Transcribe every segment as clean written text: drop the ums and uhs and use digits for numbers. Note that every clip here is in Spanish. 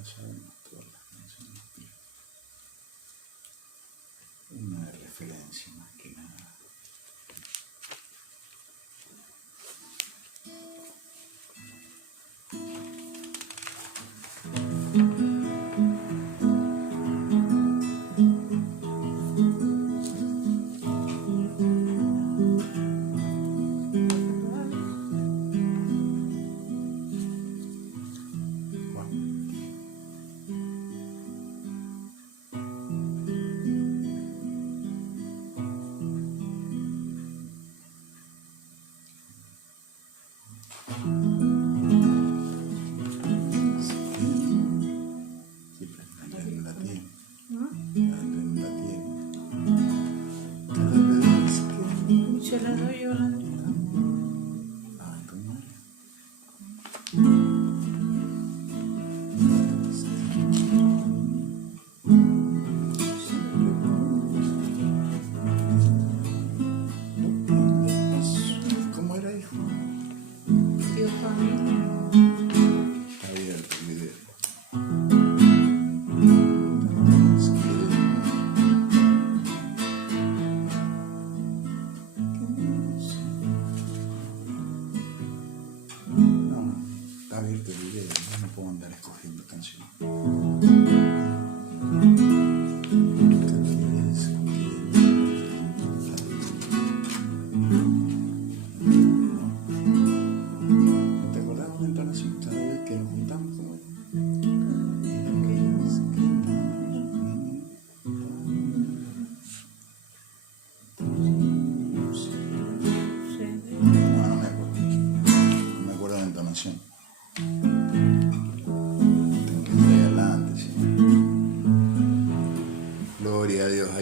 las sabemos todas las canciones, pero una de referencia más que nada.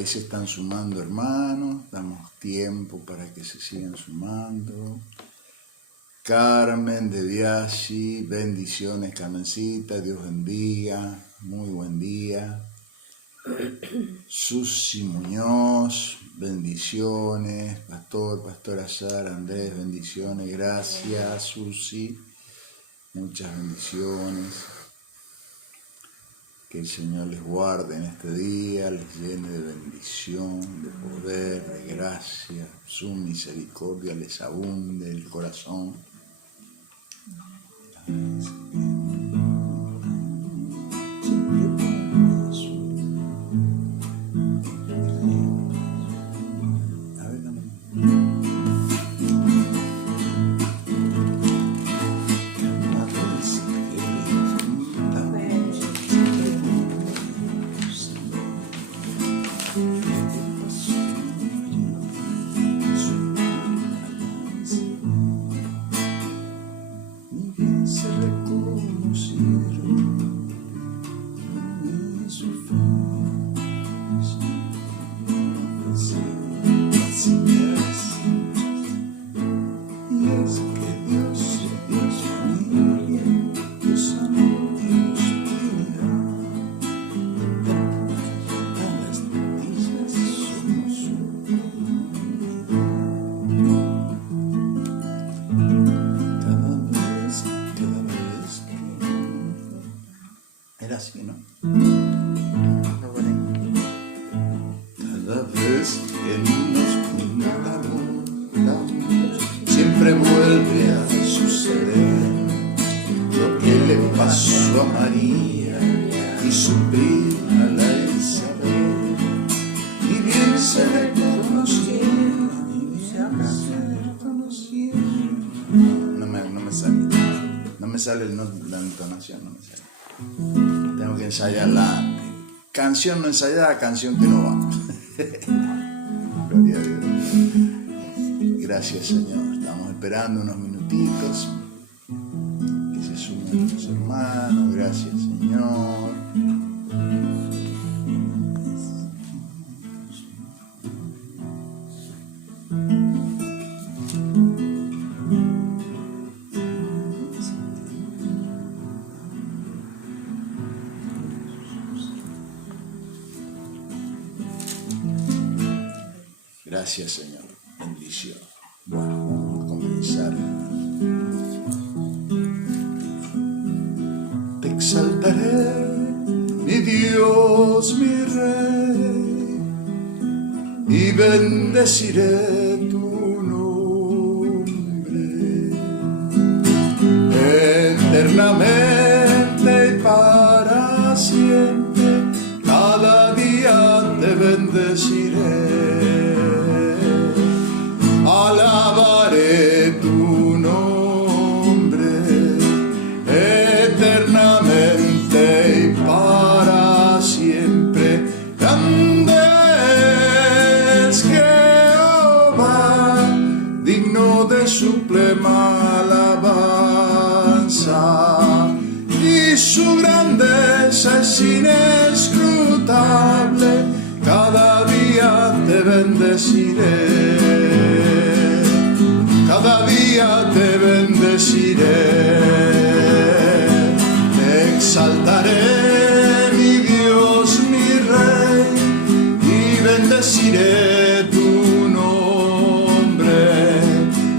Se están sumando hermanos, damos tiempo para que se sigan sumando. Carmen de Biasi, bendiciones Carmencita, Dios bendiga, muy buen día. Susi Muñoz, bendiciones. Pastora Sara, Andrés, bendiciones, gracias Susi, muchas bendiciones. Que el Señor les guarde en este día, les llene de bendición, de poder, de gracia, su misericordia les abunde el corazón. La entonación no me sale. Tengo que ensayar la canción no ensayada, canción que no va. Gloria a Dios. Gracias Señor. Estamos esperando unos minutitos que se sumen nuestros hermanos. Gracias Señor. Gracias, Señor. Bendición. Bueno, vamos a comenzar. Te exaltaré Dios mi Rey, y bendeciré tu nombre eternamente y para siempre. Cada día te bendeciré, alabaré tu nombre eternamente y para siempre. Grande es Jehová, digno de suprema alabanza, y su grandeza es inescrutable. Cada día te bendeciré, cada día te bendeciré, te exaltaré, mi Dios, mi Rey, y bendeciré tu nombre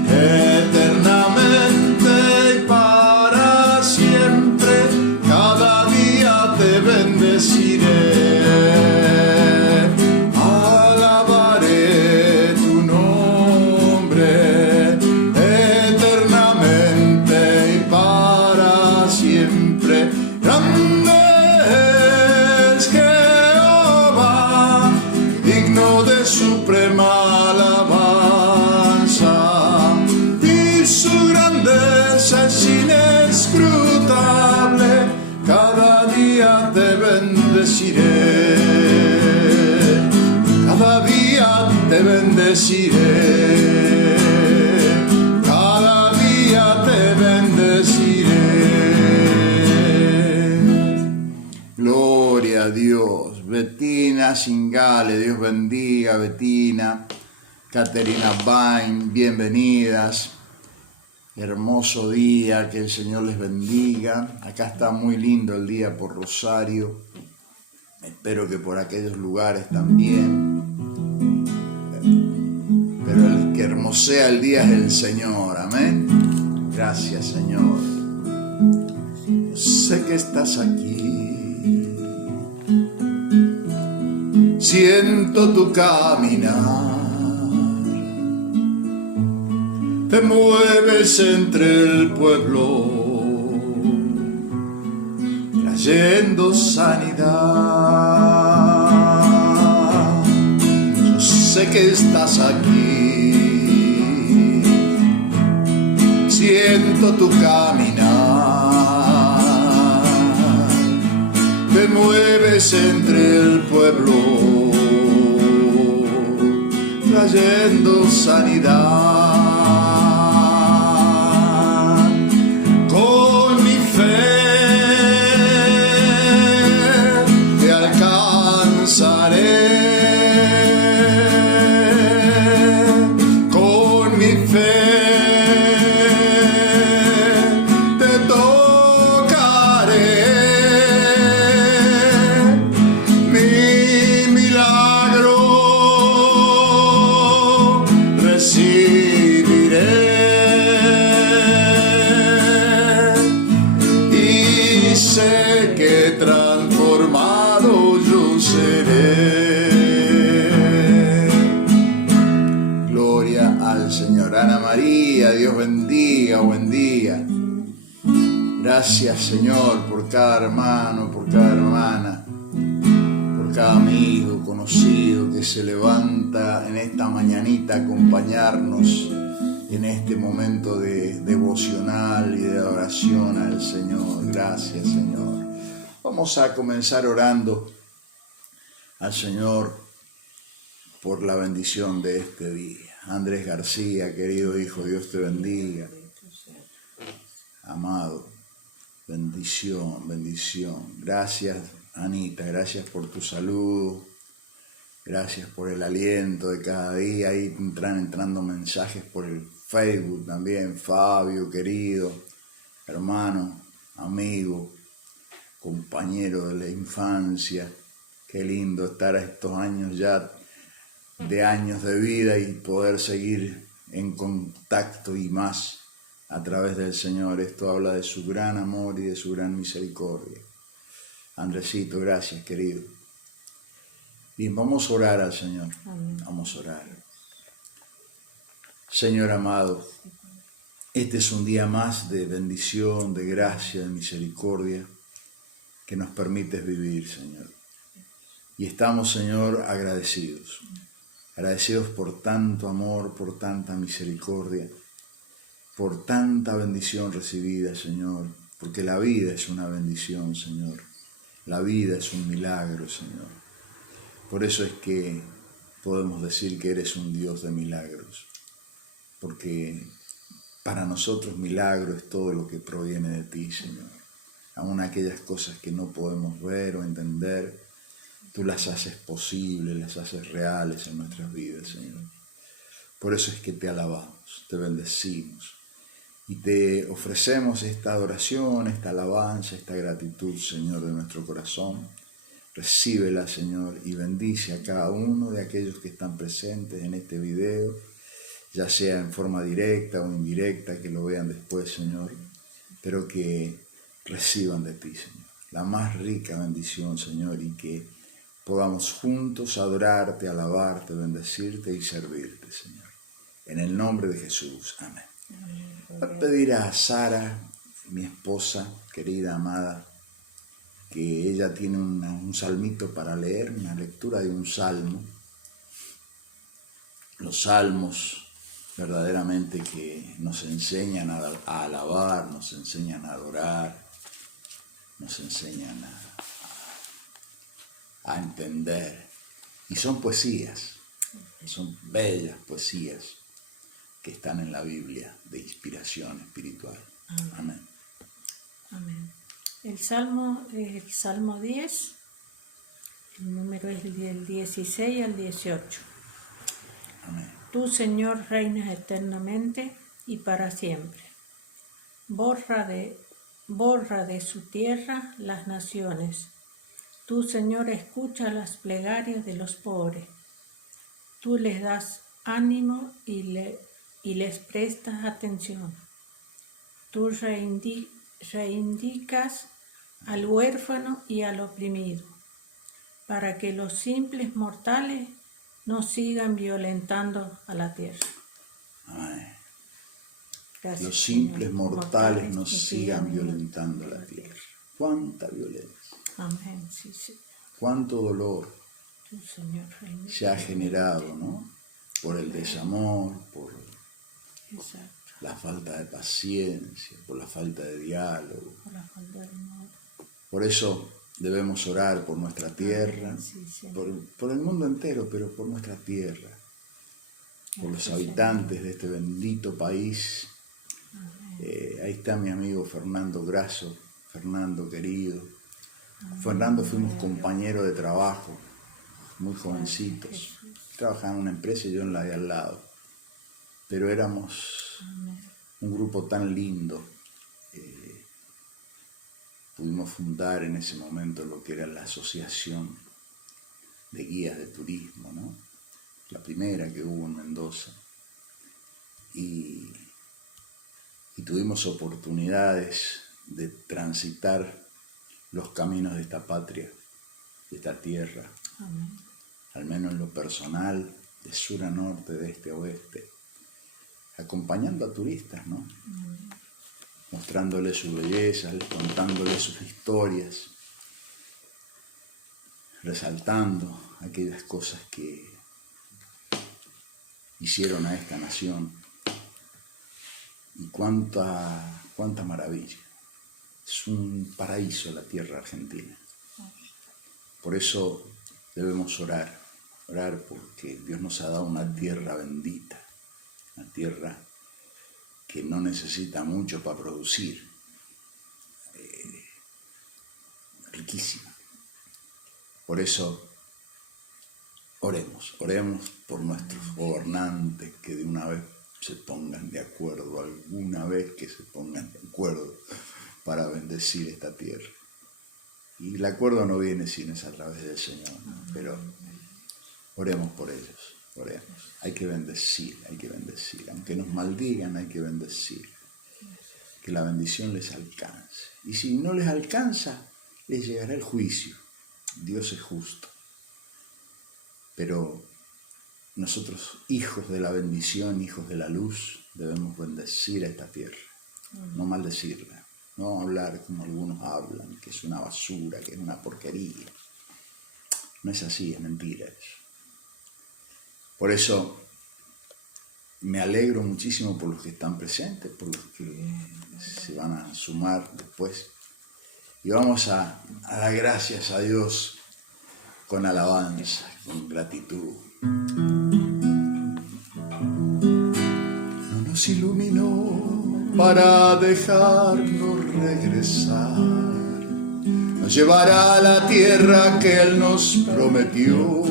eternamente y para siempre. Cada día te bendeciré, alabaré tu nombre eternamente y para siempre. Grande es Jehová, digno de suprema alabanza, y su grandeza es inescrutable. Cada día te bendeciré, cada día te bendeciré, cada día te bendeciré. Gloria a Dios. Bettina Singale, Dios bendiga. Bettina, Caterina Bain, bienvenidas. Hermoso día, que el Señor les bendiga. Acá está muy lindo el día por Rosario. Espero que por aquellos lugares también. Pero el que hermosea el día es el Señor. Amén. Gracias, Señor. Yo sé que estás aquí. Siento tu caminar. Te mueves entre el pueblo, trayendo sanidad. Yo sé que estás aquí, siento tu caminar. Te mueves entre el pueblo, trayendo sanidad. Dios bendiga, buen día. Gracias, Señor, por cada hermano, por cada hermana, por cada amigo, conocido que se levanta en esta mañanita a acompañarnos en este momento de devocional y de adoración al Señor. Gracias, Señor. Vamos a comenzar orando al Señor por la bendición de este día. Andrés García, querido hijo, Dios te bendiga. Amado, bendición, bendición. Gracias, Anita, gracias por tu saludo. Gracias por el aliento de cada día. Ahí entrando mensajes por el Facebook también. Fabio, querido, hermano, amigo, compañero de la infancia. Qué lindo estar a estos años ya de años de vida y poder seguir en contacto y más a través del Señor. Esto habla de su gran amor y de su gran misericordia. Andresito, gracias, querido. Bien, vamos a orar al Señor. Amén. Vamos a orar. Señor amado, este es un día más de bendición, de gracia, de misericordia que nos permites vivir, Señor. Y estamos, Señor, agradecidos. Agradecidos por tanto amor, por tanta misericordia, por tanta bendición recibida, Señor. Porque la vida es una bendición, Señor. La vida es un milagro, Señor. Por eso es que podemos decir que eres un Dios de milagros. Porque para nosotros milagro es todo lo que proviene de ti, Señor. Aún aquellas cosas que no podemos ver o entender, tú las haces posibles, las haces reales en nuestras vidas, Señor. Por eso es que te alabamos, te bendecimos y te ofrecemos esta adoración, esta alabanza, esta gratitud, Señor, de nuestro corazón. Recíbela, Señor, y bendice a cada uno de aquellos que están presentes en este video, ya sea en forma directa o indirecta, que lo vean después, Señor, pero que reciban de ti, Señor, la más rica bendición, Señor, y que podamos juntos adorarte, alabarte, bendecirte y servirte, Señor. En el nombre de Jesús. Amén. Voy a pedir a Sara, mi esposa, querida, amada, que ella tiene un salmito para leer, una lectura de un salmo. Los salmos verdaderamente que nos enseñan a alabar, nos enseñan a adorar, nos enseñan a entender. Y son poesías, son bellas poesías que están en la Biblia de inspiración espiritual. Amén. Amén. El Salmo 10, el número es del 16 al 18. Amén. Tú, Señor, reinas eternamente y para siempre. Borra de su tierra las naciones. Tú, Señor, escucha las plegarias de los pobres. Tú les das ánimo y les prestas atención. Tú reindicas al huérfano y al oprimido, para que los simples mortales no sigan violentando a la tierra. Amén. Gracias, Los simples Señor. mortales no sigan violentando la tierra. Cuánta violencia, Amén, sí, sí. cuánto dolor Tú, Señor, reina. se ha generado, ¿no? Por el desamor, por Exacto. la falta de paciencia, por la falta de diálogo. Por la falta de amor. Por eso debemos orar por nuestra tierra, Sí, Señor. por el mundo entero, pero por nuestra tierra, por los habitantes de este bendito país. Ahí está mi amigo Fernando Grasso, Fernando querido. Fernando fuimos compañeros de trabajo, muy jovencitos. Trabajaba en una empresa y yo en la de al lado. Pero éramos un grupo tan lindo. Pudimos fundar en ese momento lo que era la Asociación de Guías de Turismo, ¿no? La primera que hubo en Mendoza. Y tuvimos oportunidades de transitar los caminos de esta patria, de esta tierra. Amén. Al menos en lo personal, de sur a norte, de este a oeste, acompañando a turistas, ¿no? Mostrándoles su belleza, contándoles sus historias, resaltando aquellas cosas que hicieron a esta nación. Y cuánta maravilla. Es un paraíso la tierra argentina. Por eso debemos orar porque Dios nos ha dado una tierra bendita, una tierra que no necesita mucho para producir, riquísima. Por eso oremos por nuestros gobernantes, que de una vez se pongan de acuerdo, alguna vez que se pongan de acuerdo para bendecir esta tierra. Y el acuerdo no viene sino es a través del Señor, ¿no? Pero oremos por ellos, oremos. Hay que bendecir, aunque nos maldigan hay que bendecir, que la bendición les alcance. Y si no les alcanza, les llegará el juicio. Dios es justo. pero nosotros, hijos de la bendición, hijos de la luz, debemos bendecir a esta tierra, no maldecirla, no hablar como algunos hablan, que es una basura, que es una porquería. No es así, es mentira eso. Por eso me alegro muchísimo por los que están presentes, por los que se van a sumar después. Y vamos a dar gracias a Dios con alabanza, con gratitud. No nos iluminó para dejarnos regresar. Nos llevará a la tierra que Él nos prometió.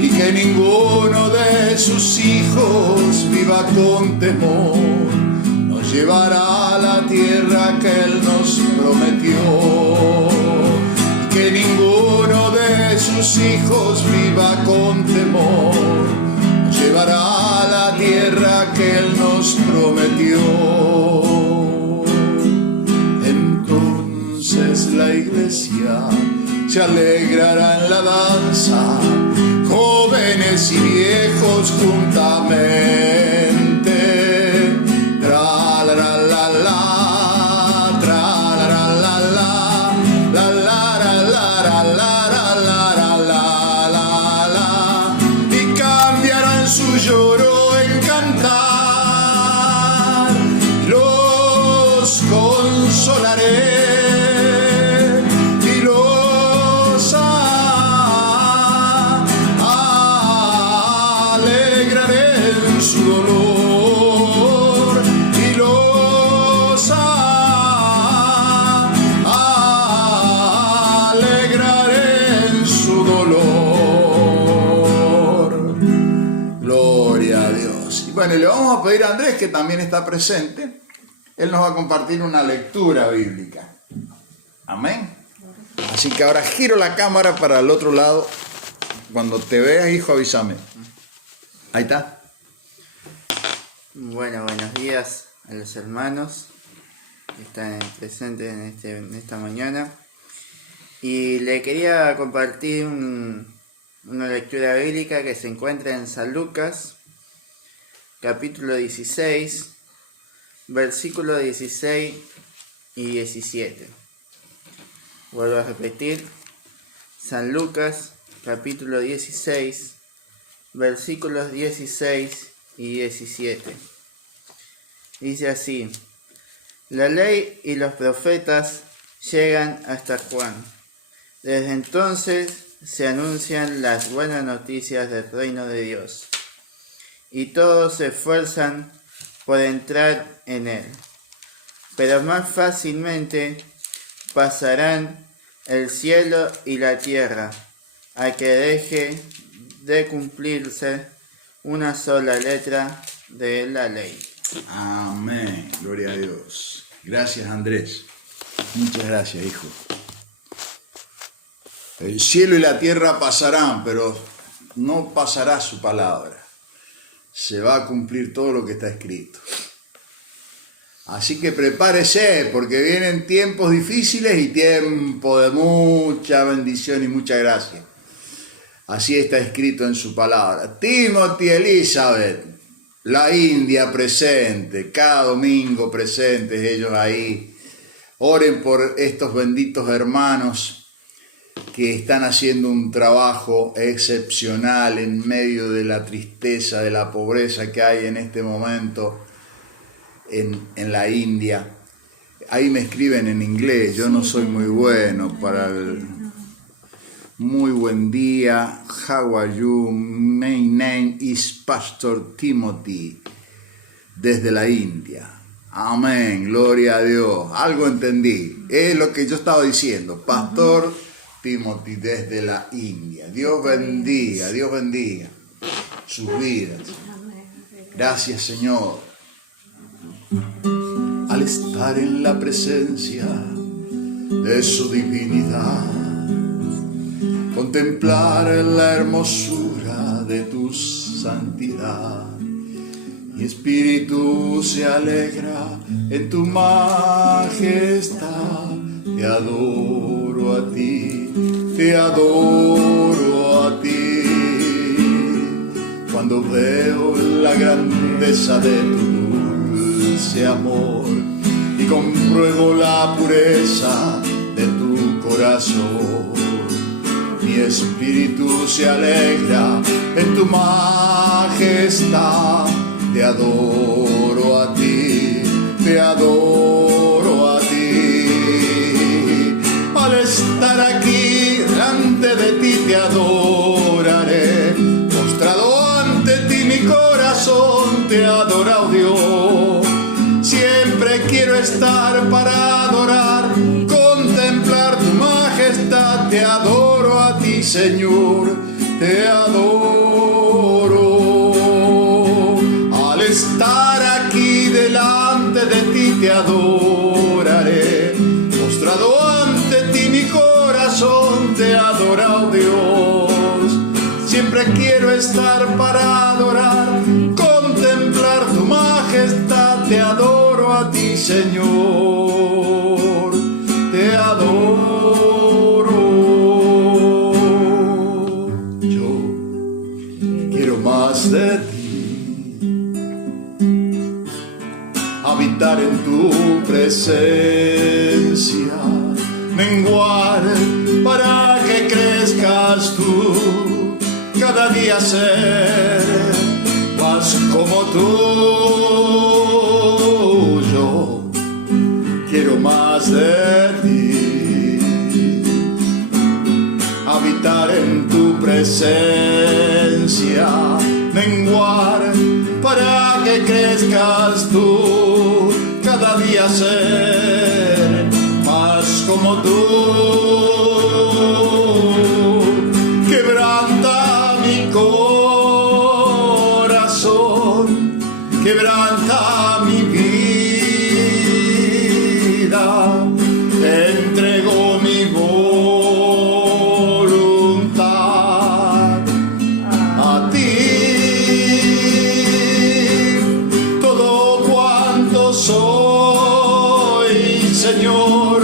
Y que ninguno de sus hijos viva con temor. Nos llevará a la tierra que Él nos prometió. Y que ninguno de sus hijos viva con temor. Nos llevará a la tierra que Él nos prometió. Entonces la iglesia se alegrará en la danza, jóvenes y viejos juntamente. Tra la la la la, tra la la la la, la la la la la la la la, y cambiarán su lloro en cantar. Los consolaré. Bueno, y le vamos a pedir a Andrés, que también está presente, él nos va a compartir una lectura bíblica. Amén. Así que ahora giro la cámara para el otro lado. Cuando te veas, hijo, avísame. Ahí está. Bueno, buenos días a los hermanos que están presentes en esta mañana. Y le quería compartir una lectura bíblica que se encuentra en San Lucas, capítulo 16, versículos 16 y 17. Vuelvo a repetir, San Lucas, capítulo 16, versículos 16 y 17. Dice así: la ley y los profetas llegan hasta Juan. Desde entonces se anuncian las buenas noticias del reino de Dios, y todos se esfuerzan por entrar en él. Pero más fácilmente pasarán el cielo y la tierra a que deje de cumplirse una sola letra de la ley. Amén. Gloria a Dios. Gracias, Andrés. Muchas gracias, hijo. El cielo y la tierra pasarán, pero no pasará su palabra. Se va a cumplir todo lo que está escrito. Así que prepárese, porque vienen tiempos difíciles y tiempo de mucha bendición y mucha gracia. Así está escrito en su palabra. Timothy, Elizabeth, la India presente, cada domingo presentes ellos ahí. Oren por estos benditos hermanos que están haciendo un trabajo excepcional en medio de la tristeza, de la pobreza que hay en este momento en la India. Ahí me escriben en inglés, yo no soy muy bueno para el... Muy buen día, how are you? My name is Pastor Timothy, desde la India. Amén, gloria a Dios. Algo entendí, es lo que yo estaba diciendo, Pastor Timothy desde la India. Dios bendiga sus vidas. Gracias, Señor. Al estar en la presencia de su divinidad, contemplar la hermosura de tu santidad, mi espíritu se alegra en tu majestad. Te adoro a ti, te adoro a ti. cuando veo la grandeza de tu dulce amor y compruebo la pureza de tu corazón. Mi espíritu se alegra en tu majestad. Te adoro a ti, te adoro a ti. Al estar aquí delante de ti te adoraré. Postrado ante ti mi corazón te adora, oh Dios. Siempre quiero estar para adorar, contemplar tu majestad. Te adoro a ti, Señor, te adoro. Al estar aquí delante de ti te adoraré. Postrado ante ti mi corazón te adora, oh Dios. Siempre quiero estar para adorar, contemplar tu majestad. Te adoro a ti, Señor, te adoro. Yo quiero más de ti, habitar en tu presencia, menguar para que crezcas tú, cada día ser más como tú. Yo quiero más de ti, habitar en tu presencia, menguar para que crezcas tú, cada día ser más como tú. Quebranta mi corazón, quebranta mi vida, entrego mi voluntad a ti. Todo cuanto soy, Señor,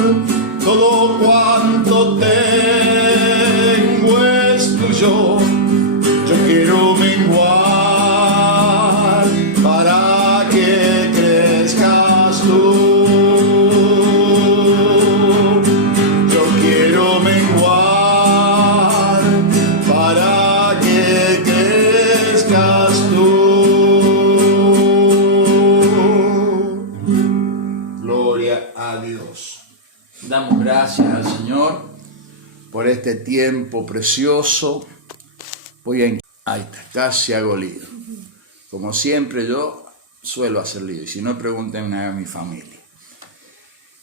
todo cuanto tengo es tuyo. Yo quiero menguar para que crezcas tú. Yo quiero menguar para que crezcas tú. Gloria a Dios. Damos gracias al Señor por este tiempo precioso. Ahí está, casi hago lío. Como siempre yo suelo hacer lío, y si no, pregúntenme a mi familia.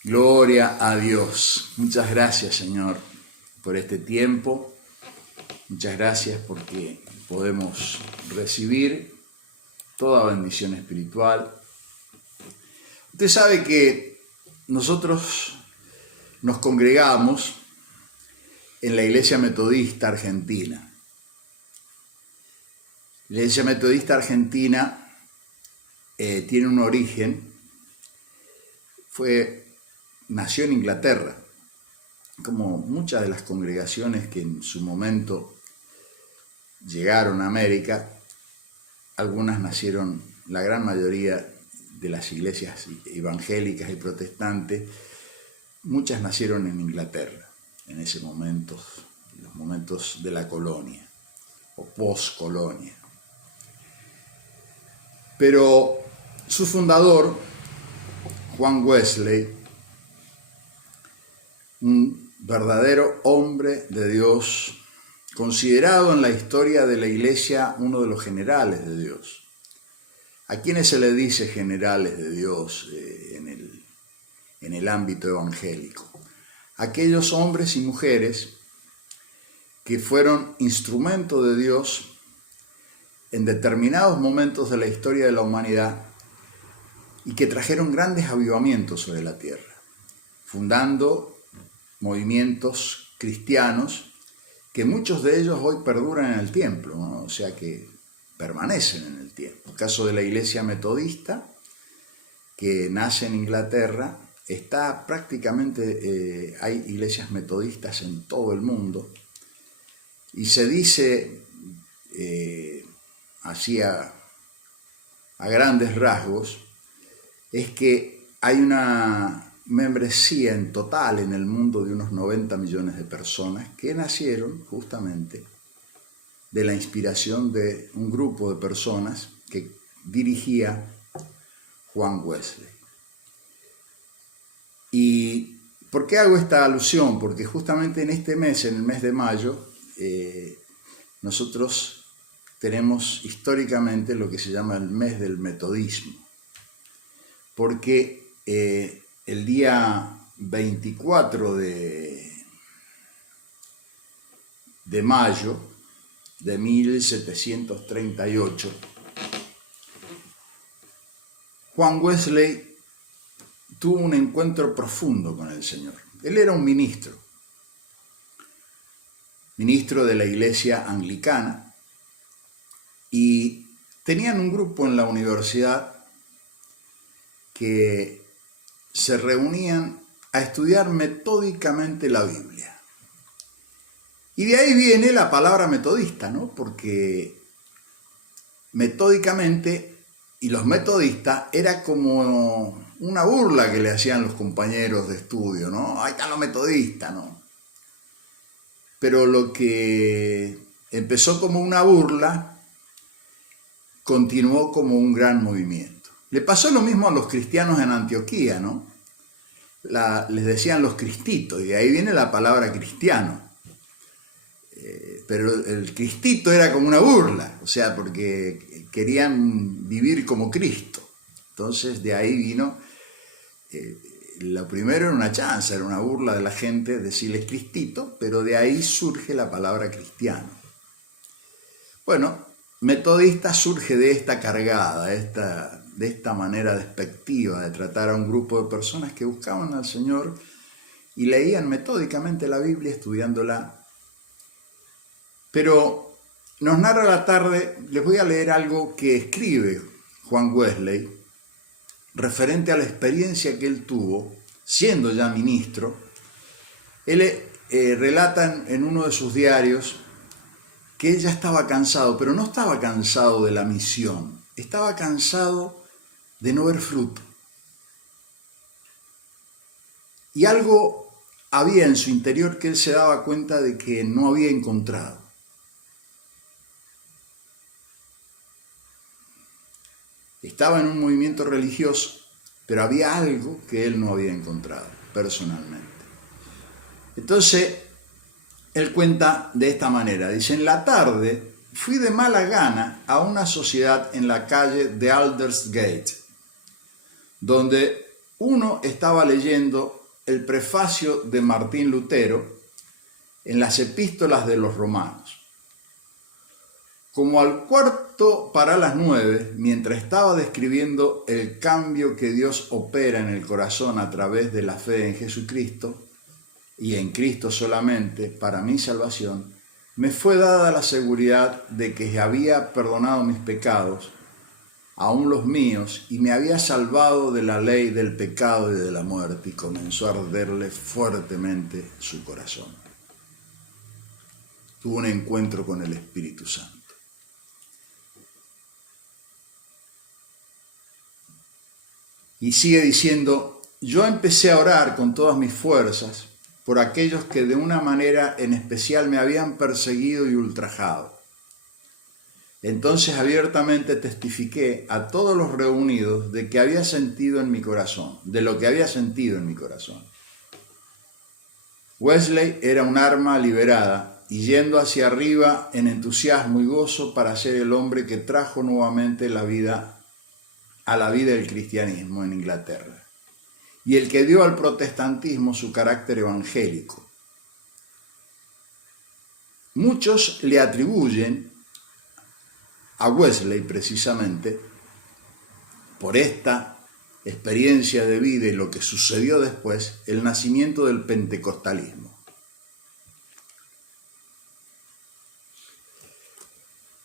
Gloria a Dios. Muchas gracias, Señor, por este tiempo. Muchas gracias porque podemos recibir toda bendición espiritual. Usted sabe que nosotros nos congregamos en la Iglesia Metodista Argentina. La Iglesia Metodista Argentina tiene un origen, nació en Inglaterra, como muchas de las congregaciones que en su momento llegaron a América. Algunas nacieron, la gran mayoría de las iglesias evangélicas y protestantes, muchas nacieron en Inglaterra, en ese momento, en los momentos de la colonia o post-colonia. Pero su fundador, Juan Wesley, un verdadero hombre de Dios, considerado en la historia de la Iglesia uno de los generales de Dios. ¿A quiénes se le dice generales de Dios en el ámbito evangélico? Aquellos hombres y mujeres que fueron instrumento de Dios en determinados momentos de la historia de la humanidad y que trajeron grandes avivamientos sobre la tierra, fundando movimientos cristianos que muchos de ellos hoy perduran en el tiempo, ¿no? O sea que permanecen en el tiempo. El caso de la Iglesia Metodista, que nace en Inglaterra, está prácticamente, hay iglesias metodistas en todo el mundo, y se dice así a grandes rasgos, es que hay una membresía en total en el mundo de unos 90 millones de personas que nacieron justamente de la inspiración de un grupo de personas que dirigía Juan Wesley. ¿Y por qué hago esta alusión? Porque justamente en este mes, en el mes de mayo, nosotros tenemos históricamente lo que se llama el mes del metodismo, porque el día 24 de mayo de 1738, Juan Wesley tuvo un encuentro profundo con el Señor. Él era un ministro de la iglesia anglicana, y tenían un grupo en la universidad que se reunían a estudiar metódicamente la Biblia. Y de ahí viene la palabra metodista, ¿no? Porque metódicamente, y los metodistas, era como una burla que le hacían los compañeros de estudio, ¿no? Ahí están los metodistas, ¿no? Pero lo que empezó como una burla continuó como un gran movimiento. Le pasó lo mismo a los cristianos en Antioquía, ¿no? Les decían los cristitos, y de ahí viene la palabra cristiano. Pero el cristito era como una burla, o sea, porque querían vivir como Cristo. Entonces de ahí vino, lo primero era una chanza, era una burla de la gente decirles cristito, pero de ahí surge la palabra cristiano. Bueno, metodista surge de esta cargada, de esta manera despectiva de tratar a un grupo de personas que buscaban al Señor y leían metódicamente la Biblia, estudiándola. Pero nos narra la tarde, les voy a leer algo que escribe Juan Wesley referente a la experiencia que él tuvo siendo ya ministro. Él relata en uno de sus diarios que él ya estaba cansado, pero no estaba cansado de la misión, estaba cansado de no ver fruto. Y algo había en su interior que él se daba cuenta de que no había encontrado. Estaba en un movimiento religioso, pero había algo que él no había encontrado personalmente. Entonces, él cuenta de esta manera, dice: en la tarde fui de mala gana a una sociedad en la calle de Aldersgate, donde uno estaba leyendo el prefacio de Martín Lutero en las epístolas de los romanos. Como al 8:45, mientras estaba describiendo el cambio que Dios opera en el corazón a través de la fe en Jesucristo, y en Cristo solamente, para mi salvación, me fue dada la seguridad de que había perdonado mis pecados, aún los míos, y me había salvado de la ley del pecado y de la muerte, y comenzó a arderle fuertemente su corazón. Tuvo un encuentro con el Espíritu Santo. Y sigue diciendo: yo empecé a orar con todas mis fuerzas por aquellos que de una manera en especial me habían perseguido y ultrajado. Entonces abiertamente testifiqué a todos los reunidos de que había sentido en mi corazón, de lo que había sentido en mi corazón. Wesley era un arma liberada y yendo hacia arriba en entusiasmo y gozo para ser el hombre que trajo nuevamente la vida a la vida del cristianismo en Inglaterra, y el que dio al protestantismo su carácter evangélico. Muchos le atribuyen a Wesley precisamente por esta experiencia de vida y lo que sucedió después, el nacimiento del pentecostalismo.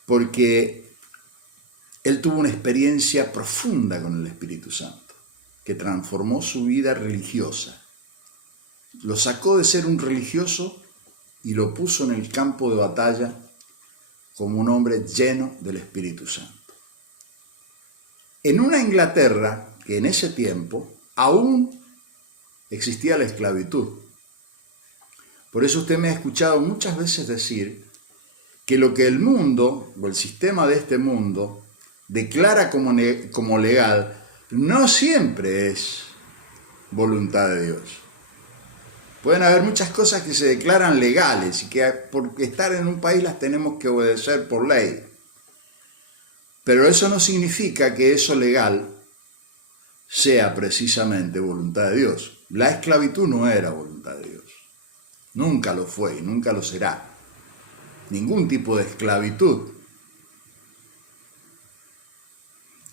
Porque él tuvo una experiencia profunda con el Espíritu Santo, que transformó su vida religiosa. Lo sacó de ser un religioso y lo puso en el campo de batalla como un hombre lleno del Espíritu Santo. En una Inglaterra que en ese tiempo aún existía la esclavitud. Por eso usted me ha escuchado muchas veces decir que lo que el mundo, o el sistema de este mundo, declara como legal, no siempre es voluntad de Dios. Pueden haber muchas cosas que se declaran legales y que por estar en un país las tenemos que obedecer por ley. Pero eso no significa que eso legal sea precisamente voluntad de Dios. La esclavitud no era voluntad de Dios. Nunca lo fue y nunca lo será. Ningún tipo de esclavitud.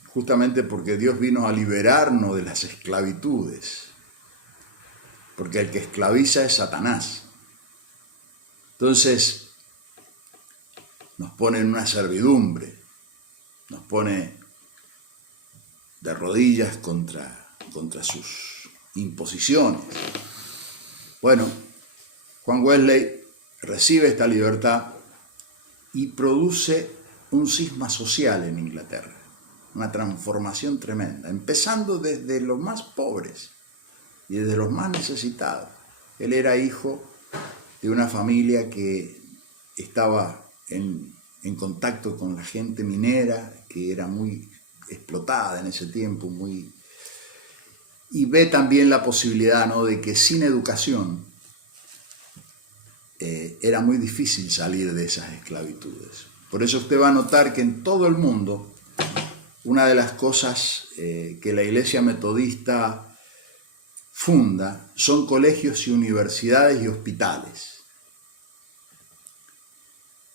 Justamente porque Dios vino a liberarnos de las esclavitudes. Porque el que esclaviza es Satanás. Entonces, nos pone en una servidumbre, nos pone de rodillas contra sus imposiciones. Bueno, Juan Wesley recibe esta libertad y produce un cisma social en Inglaterra, una transformación tremenda, empezando desde los más pobres y desde los más necesitados. Él era hijo de una familia que estaba en contacto con la gente minera, que era muy explotada en ese tiempo, y ve también la posibilidad, ¿no?, de que sin educación era muy difícil salir de esas esclavitudes. Por eso usted va a notar que en todo el mundo, una de las cosas que la Iglesia Metodista funda son colegios y universidades y hospitales.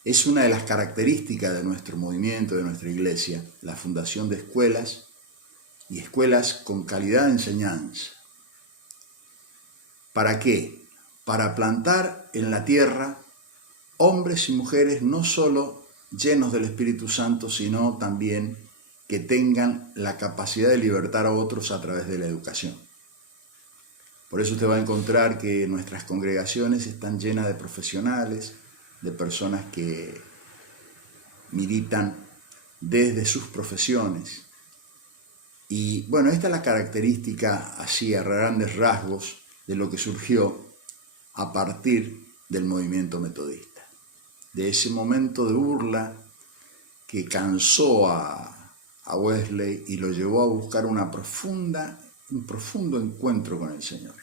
Es una de las características de nuestro movimiento, de nuestra iglesia, la fundación de escuelas y escuelas con calidad de enseñanza. ¿Para qué? Para plantar en la tierra hombres y mujeres no solo llenos del Espíritu Santo, sino también que tengan la capacidad de libertar a otros a través de la educación. Por eso usted va a encontrar que nuestras congregaciones están llenas de profesionales, de personas que militan desde sus profesiones. Y bueno, esta es la característica así a grandes rasgos de lo que surgió a partir del movimiento metodista. De ese momento de burla que cansó a Wesley y lo llevó a buscar un profundo encuentro con el Señor.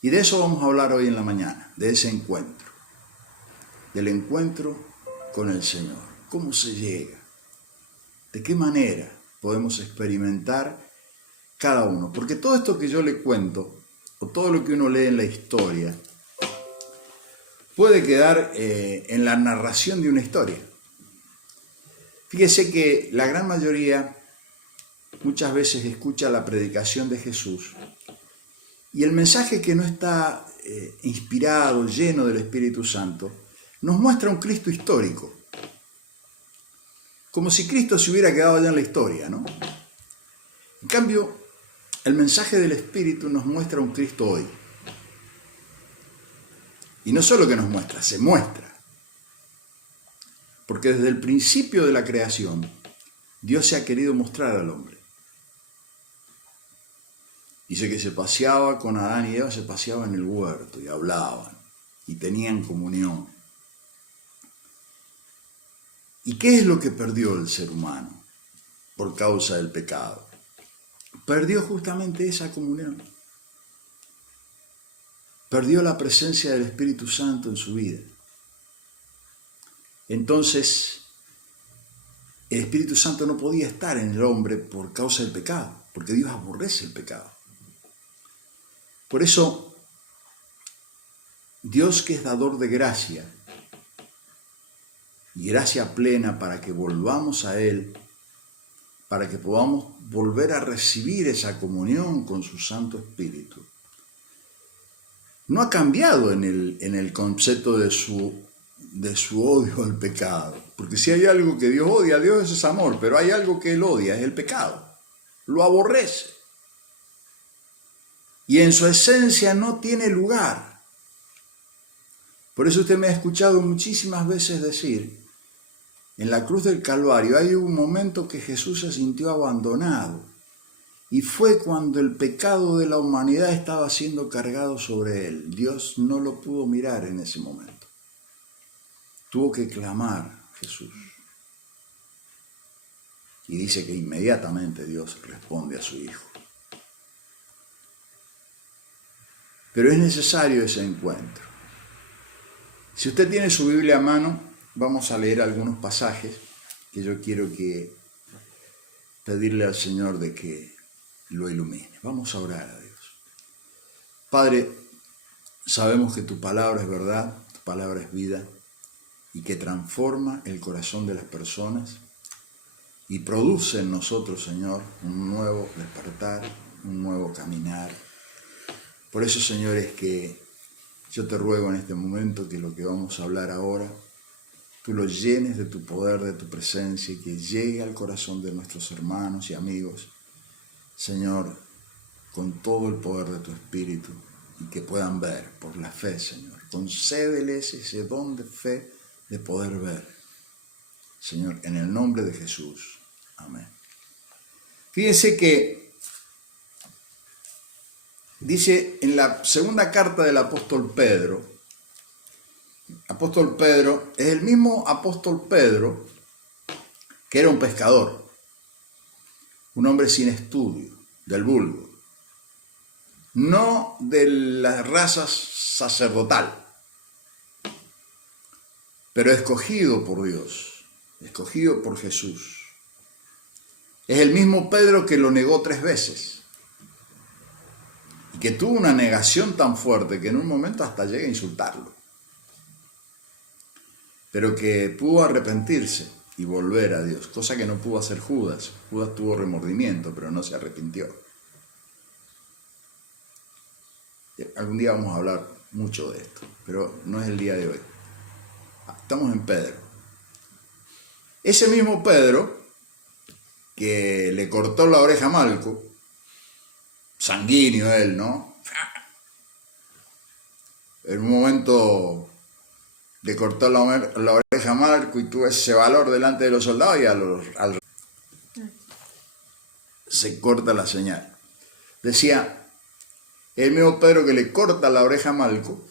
Y de eso vamos a hablar hoy en la mañana, de ese encuentro, del encuentro con el Señor. ¿Cómo se llega? ¿De qué manera podemos experimentar cada uno? Porque todo esto que yo le cuento, o todo lo que uno lee en la historia, puede quedar en la narración de una historia. Fíjese que la gran mayoría muchas veces escucha la predicación de Jesús y el mensaje que no está inspirado, lleno del Espíritu Santo, nos muestra un Cristo histórico, como si Cristo se hubiera quedado allá en la historia, ¿no? En cambio, el mensaje del Espíritu nos muestra un Cristo hoy. Y no solo que nos muestra, se muestra. Porque desde el principio de la creación, Dios se ha querido mostrar al hombre. Dice que se paseaba con Adán y Eva, se paseaba en el huerto y hablaban y tenían comunión. ¿Y qué es lo que perdió el ser humano por causa del pecado? Perdió justamente esa comunión. Perdió la presencia del Espíritu Santo en su vida. Entonces, el Espíritu Santo no podía estar en el hombre por causa del pecado, porque Dios aborrece el pecado. Por eso, Dios, que es dador de gracia, y gracia plena para que volvamos a Él, para que podamos volver a recibir esa comunión con su Santo Espíritu, no ha cambiado en el concepto de su odio al pecado. Porque si hay algo que Dios odia, Dios es amor, pero hay algo que Él odia, es el pecado. Lo aborrece. Y en su esencia no tiene lugar. Por eso usted me ha escuchado muchísimas veces decir En la cruz del Calvario hay un momento que Jesús se sintió abandonado y fue cuando el pecado de la humanidad estaba siendo cargado sobre él. Dios no lo pudo mirar en ese momento. Tuvo que clamar Jesús. Y dice que inmediatamente Dios responde a su Hijo. Pero es necesario ese encuentro. Si usted tiene su Biblia a mano, vamos a leer algunos pasajes que yo quiero pedirle al Señor de que lo ilumine. Vamos a orar a Dios. Padre, sabemos que tu palabra es verdad, tu palabra es vida y que transforma el corazón de las personas y produce en nosotros, Señor, un nuevo despertar, un nuevo caminar. Por eso, Señor, es que yo te ruego en este momento que lo que vamos a hablar ahora, tú lo llenes de tu poder, de tu presencia y que llegue al corazón de nuestros hermanos y amigos, Señor, con todo el poder de tu Espíritu y que puedan ver por la fe, Señor. Concédeles ese don de fe de poder ver, Señor, en el nombre de Jesús. Amén. Fíjense que dice en la segunda carta del apóstol Pedro es el mismo apóstol Pedro que era un pescador, un hombre sin estudio, del vulgo, no de la raza sacerdotal, pero escogido por Dios, escogido por Jesús. Es el mismo Pedro que lo negó 3 veces. Y que tuvo una negación tan fuerte que en un momento hasta llega a insultarlo. Pero que pudo arrepentirse y volver a Dios, cosa que no pudo hacer Judas. Judas tuvo remordimiento, pero no se arrepintió. Algún día vamos a hablar mucho de esto, pero no es el día de hoy. Estamos en Pedro. Ese mismo Pedro que le cortó la oreja a Malco, sanguíneo él, ¿no? En un momento le cortó la oreja a Malco y tuvo ese valor delante de los soldados y se corta la señal. Decía, el mismo Pedro que le corta la oreja a Malco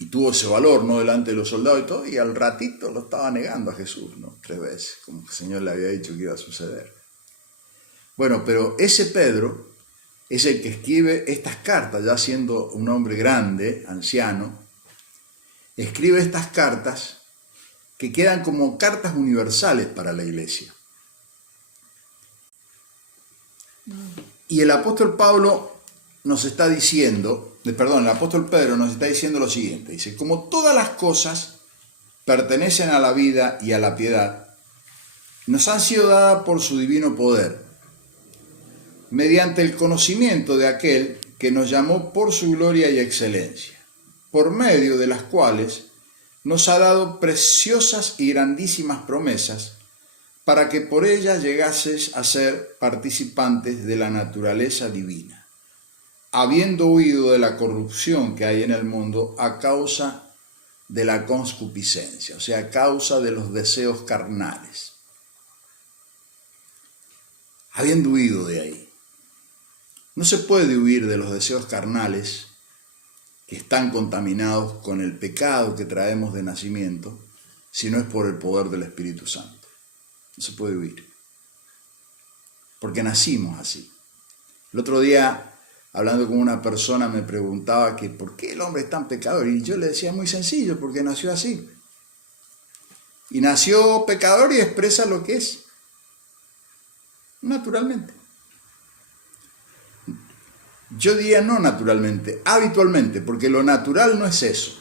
y tuvo ese valor, ¿no? Delante de los soldados y todo, y al ratito lo estaba negando a Jesús, ¿no? 3 veces, como que el Señor le había dicho que iba a suceder. Bueno, pero ese Pedro es el que escribe estas cartas, ya siendo un hombre grande, anciano, escribe estas cartas que quedan como cartas universales para la iglesia. Y el apóstol Pedro nos está diciendo lo siguiente, dice, como todas las cosas pertenecen a la vida y a la piedad, nos han sido dadas por su divino poder, mediante el conocimiento de aquel que nos llamó por su gloria y excelencia, por medio de las cuales nos ha dado preciosas y grandísimas promesas, para que por ellas llegases a ser participantes de la naturaleza divina, habiendo huido de la corrupción que hay en el mundo a causa de la concupiscencia, o sea, a causa de los deseos carnales. Habiendo huido de ahí. No se puede huir de los deseos carnales que están contaminados con el pecado que traemos de nacimiento, si no es por el poder del Espíritu Santo. No se puede huir. Porque nacimos así. El otro día, hablando con una persona, me preguntaba que por qué el hombre es tan pecador. Y yo le decía, muy sencillo, porque nació así. Y nació pecador y expresa lo que es. Naturalmente. Yo diría no naturalmente, habitualmente, porque lo natural no es eso.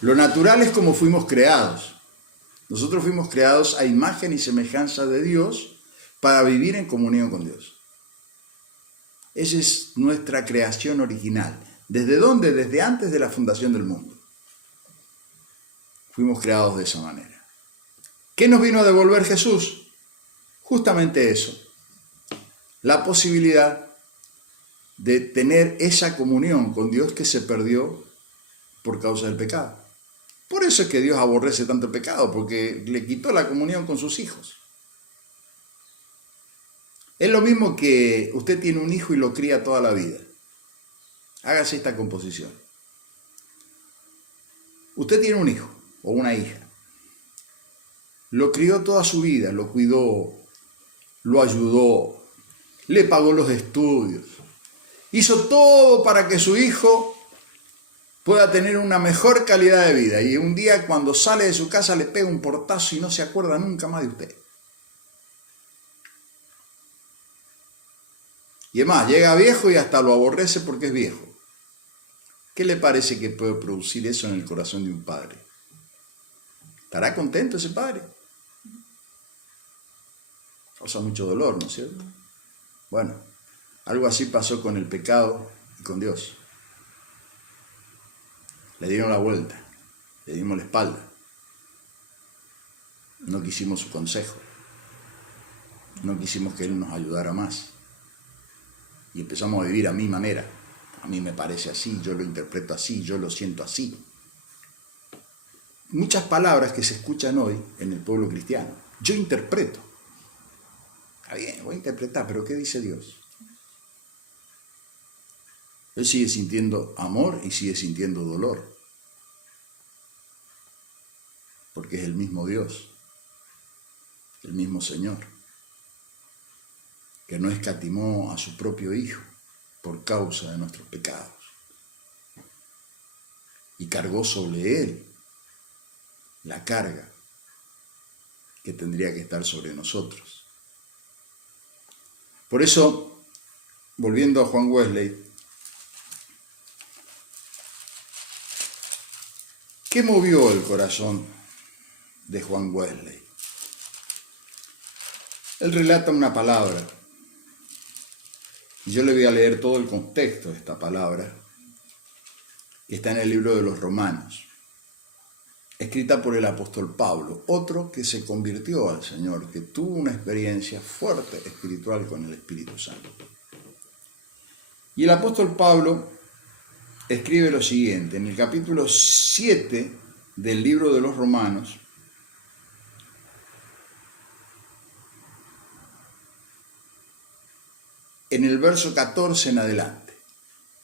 Lo natural es como fuimos creados. Nosotros fuimos creados a imagen y semejanza de Dios para vivir en comunión con Dios. Esa es nuestra creación original. ¿Desde dónde? Desde antes de la fundación del mundo. Fuimos creados de esa manera. ¿Qué nos vino a devolver Jesús? Justamente eso. La posibilidad de tener esa comunión con Dios que se perdió por causa del pecado. Por eso es que Dios aborrece tanto el pecado, porque le quitó la comunión con sus hijos. Es lo mismo que usted tiene un hijo y lo cría toda la vida. Hágase esta composición. Usted tiene un hijo o una hija. Lo crió toda su vida, lo cuidó, lo ayudó, le pagó los estudios. Hizo todo para que su hijo pueda tener una mejor calidad de vida. Y un día cuando sale de su casa le pega un portazo y no se acuerda nunca más de usted. Y además, llega viejo y hasta lo aborrece porque es viejo. ¿Qué le parece que puede producir eso en el corazón de un padre? ¿Estará contento ese padre? Causa mucho dolor, ¿no es cierto? Bueno, algo así pasó con el pecado y con Dios. Le dieron la vuelta, le dimos la espalda. No quisimos su consejo. No quisimos que Él nos ayudara más. Y empezamos a vivir a mi manera. A mí me parece así, yo lo interpreto así, yo lo siento así. Muchas palabras que se escuchan hoy en el pueblo cristiano. Yo interpreto. Está bien, voy a interpretar, pero ¿qué dice Dios? Él sigue sintiendo amor y sigue sintiendo dolor. Porque es el mismo Dios, el mismo Señor, que no escatimó a su propio Hijo por causa de nuestros pecados y cargó sobre Él la carga que tendría que estar sobre nosotros. Por eso, volviendo a Juan Wesley, ¿qué movió el corazón de Juan Wesley? Él relata una palabra, y yo le voy a leer todo el contexto de esta palabra, que está en el libro de los Romanos, escrita por el apóstol Pablo, otro que se convirtió al Señor, que tuvo una experiencia fuerte espiritual con el Espíritu Santo. Y el apóstol Pablo escribe lo siguiente, en el capítulo 7 del libro de los Romanos, en el verso 14 en adelante.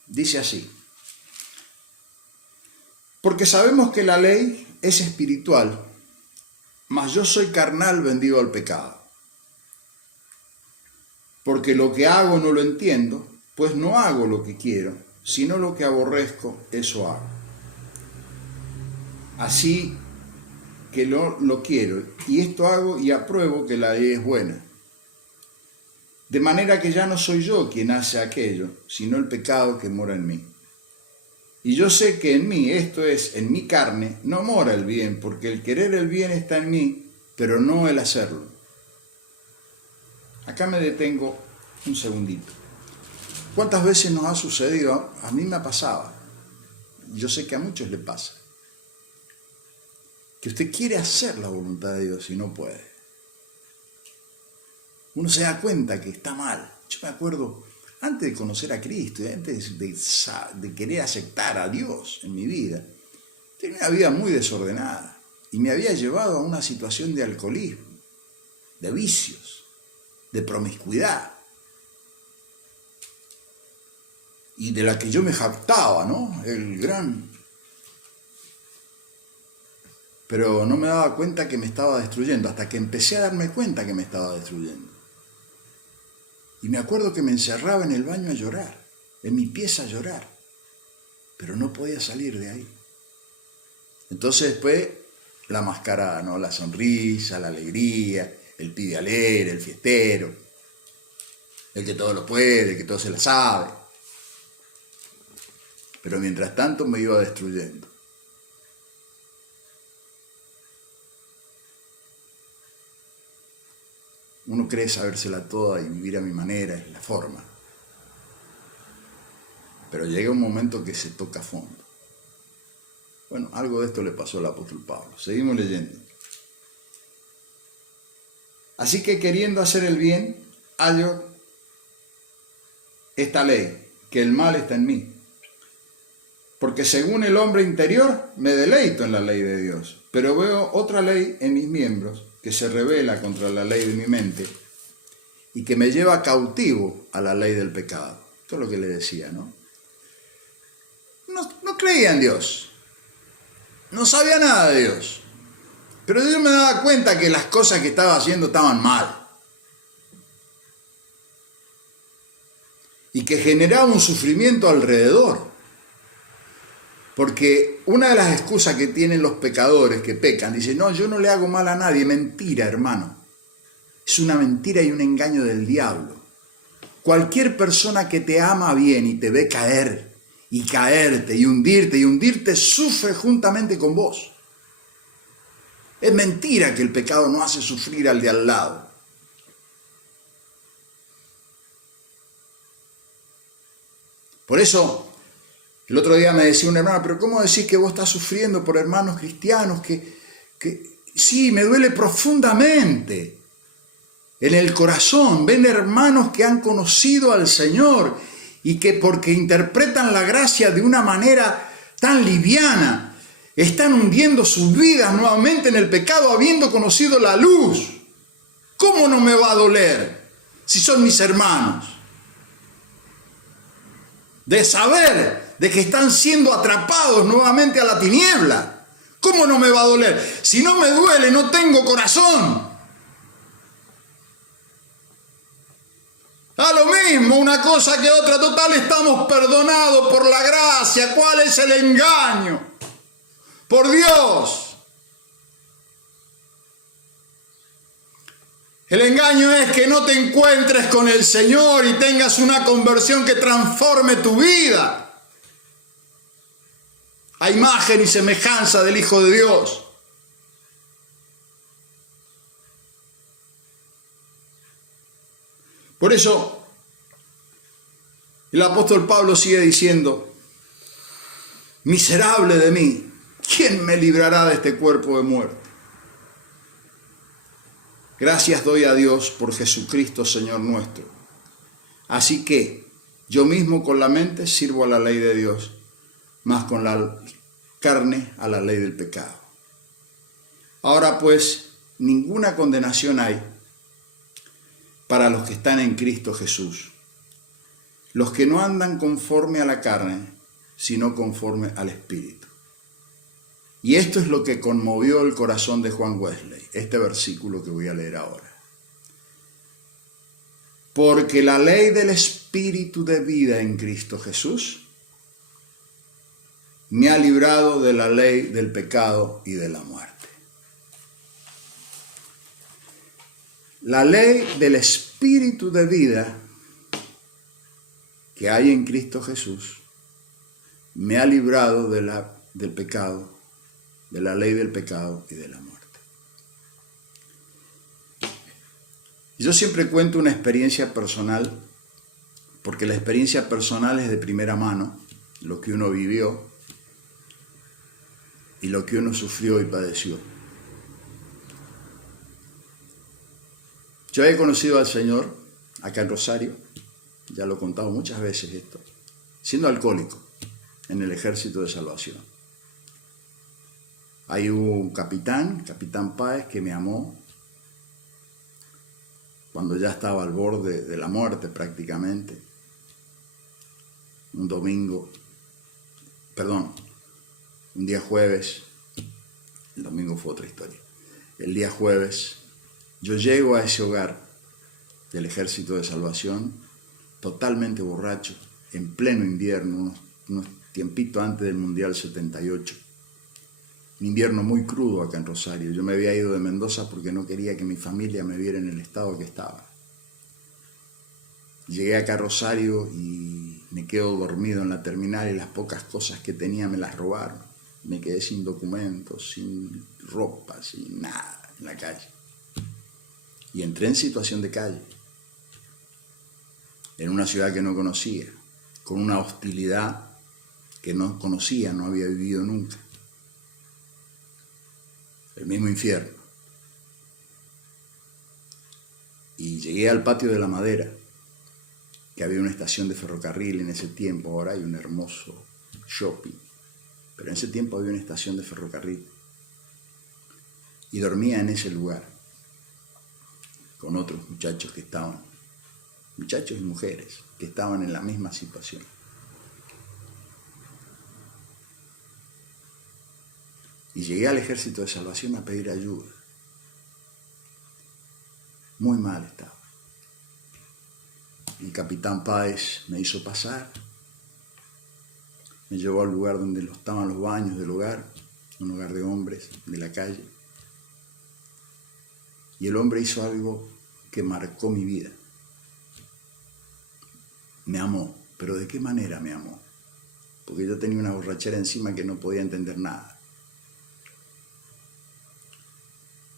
Dice así: porque sabemos que la ley es espiritual, mas yo soy carnal vendido al pecado. Porque lo que hago no lo entiendo, pues no hago lo que quiero, sino lo que aborrezco, eso hago. Así que lo quiero, y esto hago y apruebo que la ley es buena. De manera que ya no soy yo quien hace aquello, sino el pecado que mora en mí. Y yo sé que en mí, esto es, en mi carne, no mora el bien, porque el querer el bien está en mí, pero no el hacerlo. Acá me detengo un segundito. ¿Cuántas veces nos ha sucedido? A mí me ha pasado. Yo sé que a muchos le pasa. Que usted quiere hacer la voluntad de Dios y no puede. Uno se da cuenta que está mal. Yo me acuerdo, antes de conocer a Cristo, antes de querer aceptar a Dios en mi vida, tenía una vida muy desordenada y me había llevado a una situación de alcoholismo, de vicios, de promiscuidad, y de la que yo me jactaba, ¿no? Pero no me daba cuenta que me estaba destruyendo, hasta que empecé a darme cuenta que me estaba destruyendo. Y me acuerdo que me encerraba en el baño a llorar, en mi pieza a llorar, pero no podía salir de ahí. Entonces después la mascarada, ¿no? La sonrisa, la alegría, el pibe alegre, el fiestero, el que todo lo puede, el que todo se la sabe. Pero mientras tanto me iba destruyendo. Uno cree sabérsela toda y vivir a mi manera, es la forma. Pero llega un momento que se toca a fondo. Bueno, algo de esto le pasó al apóstol Pablo. Seguimos leyendo. Así que queriendo hacer el bien, hallo esta ley, que el mal está en mí. porque según el hombre interior me deleito en la ley de Dios, pero veo otra ley en mis miembros que se rebela contra la ley de mi mente y que me lleva cautivo a la ley del pecado. Esto es lo que le decía, ¿no? No creía en Dios, no sabía nada de Dios, pero yo me daba cuenta que las cosas que estaba haciendo estaban mal y que generaba un sufrimiento alrededor. Porque una de las excusas que tienen los pecadores que pecan, dicen, no, yo no le hago mal a nadie. Mentira, hermano. Es una mentira y un engaño del diablo. Cualquier persona que te ama bien y te ve caer y caerte y hundirte, sufre juntamente con vos. Es mentira que el pecado no hace sufrir al de al lado. Por eso, el otro día me decía una hermana, pero ¿cómo decís que vos estás sufriendo por hermanos cristianos? Sí, me duele profundamente en el corazón. Ven hermanos que han conocido al Señor y que porque interpretan la gracia de una manera tan liviana, están hundiendo sus vidas nuevamente en el pecado habiendo conocido la luz. ¿Cómo no me va a doler si son mis hermanos? De saber de que están siendo atrapados nuevamente a la tiniebla. ¿Cómo no me va a doler? Si no me duele, no tengo corazón. Da lo mismo una cosa que otra, total, estamos perdonados por la gracia. ¿Cuál es el engaño? Por Dios. El engaño es que no te encuentres con el Señor y tengas una conversión que transforme tu vida a imagen y semejanza del Hijo de Dios. Por eso, el apóstol Pablo sigue diciendo, miserable de mí, ¿quién me librará de este cuerpo de muerte? Gracias doy a Dios por Jesucristo, Señor nuestro. Así que yo mismo con la mente sirvo a la ley de Dios, más con la carne a la ley del pecado. Ahora pues, ninguna condenación hay para los que están en Cristo Jesús, los que no andan conforme a la carne, sino conforme al Espíritu. Y esto es lo que conmovió el corazón de Juan Wesley, este versículo que voy a leer ahora. Porque la ley del Espíritu de vida en Cristo Jesús me ha librado de la ley del pecado y de la muerte. La ley del Espíritu de vida que hay en Cristo Jesús me ha librado del pecado, de la ley del pecado y de la muerte. Yo siempre cuento una experiencia personal, porque la experiencia personal es de primera mano, lo que uno vivió y lo que uno sufrió y padeció. Yo he conocido al Señor acá en Rosario, ya lo he contado muchas veces esto, siendo alcohólico en el Ejército de Salvación. Hay un capitán Páez, que me amó cuando ya estaba al borde de la muerte prácticamente. Un día jueves, el domingo fue otra historia. El día jueves yo llego a ese hogar del Ejército de Salvación totalmente borracho, en pleno invierno, unos tiempitos antes del Mundial 78. Un invierno muy crudo acá en Rosario. Yo me había ido de Mendoza porque no quería que mi familia me viera en el estado que estaba. Llegué acá a Rosario y me quedo dormido en la terminal y las pocas cosas que tenía me las robaron. Me quedé sin documentos, sin ropa, sin nada en la calle. Y entré en situación de calle, en una ciudad que no conocía, con una hostilidad que no conocía, no había vivido nunca. El mismo infierno. Y llegué al Patio de la Madera, que había una estación de ferrocarril en ese tiempo. Ahora hay un hermoso shopping pero en ese tiempo había una estación de ferrocarril y dormía en ese lugar con otros muchachos muchachos y mujeres que estaban en la misma situación. Y llegué al Ejército de Salvación a pedir ayuda. Muy mal estaba. El capitán Páez me hizo pasar, me llevó al lugar donde estaban los baños del hogar, un hogar de hombres de la calle. Y el hombre hizo algo que marcó mi vida. Me amó, pero ¿de qué manera me amó? Porque yo tenía una borrachera encima que no podía entender nada.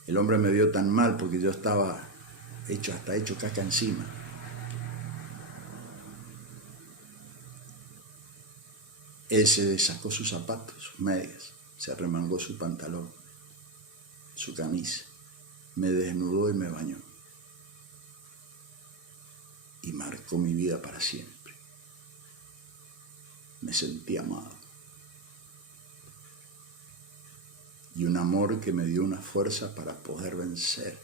El hombre me vio tan mal porque yo estaba hecho caca encima. Él se sacó sus zapatos, sus medias, se arremangó su pantalón, su camisa, me desnudó y me bañó. Y marcó mi vida para siempre. Me sentí amado. Y un amor que me dio una fuerza para poder vencer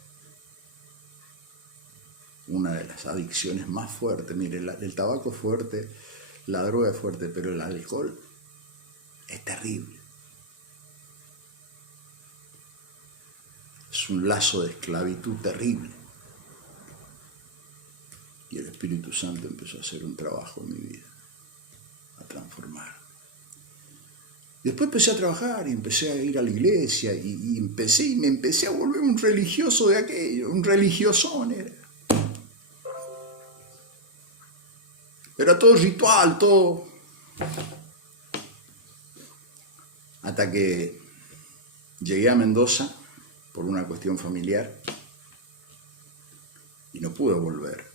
una de las adicciones más fuertes. Mire, el tabaco es fuerte, la droga es fuerte, pero el alcohol es terrible. Es un lazo de esclavitud terrible. Y el Espíritu Santo empezó a hacer un trabajo en mi vida, a transformar. Después empecé a trabajar y empecé a ir a la iglesia y me empecé a volver un religioso de aquello, un religiosón era. Era todo ritual, todo. Hasta que llegué a Mendoza por una cuestión familiar y no pude volver.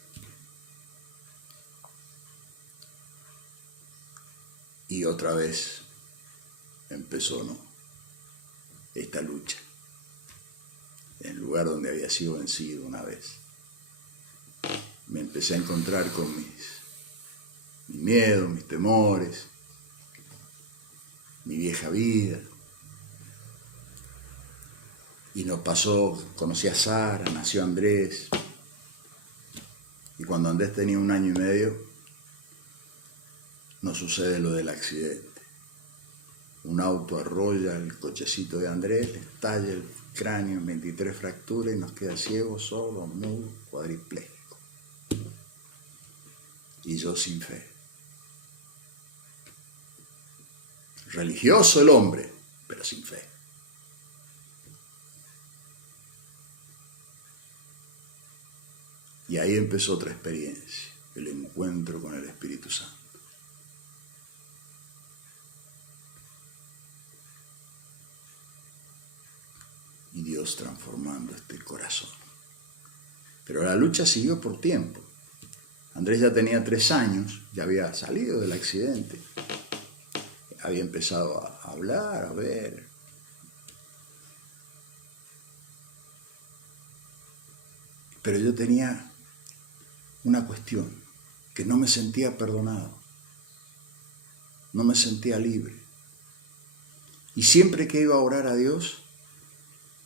Y otra vez empezó, esta lucha, en el lugar donde había sido vencido una vez. Me empecé a encontrar con mis miedos, mis temores, mi vieja vida. Y nos pasó, conocí a Sara, nació Andrés. Y cuando Andrés tenía 1 año y medio, nos sucede lo del accidente. Un auto arrolla el cochecito de Andrés, le estalla el cráneo en 23 fracturas y nos queda ciego, sordo, mudo, cuadripléjico. Y yo sin fe. Religioso el hombre, pero sin fe. Y ahí empezó otra experiencia, el encuentro con el Espíritu Santo. Y Dios transformando este corazón. Pero la lucha siguió por tiempo. Andrés ya tenía 3 años, ya había salido del accidente. Había empezado a hablar, a ver. Pero yo tenía una cuestión, que no me sentía perdonado. No me sentía libre. Y siempre que iba a orar a Dios,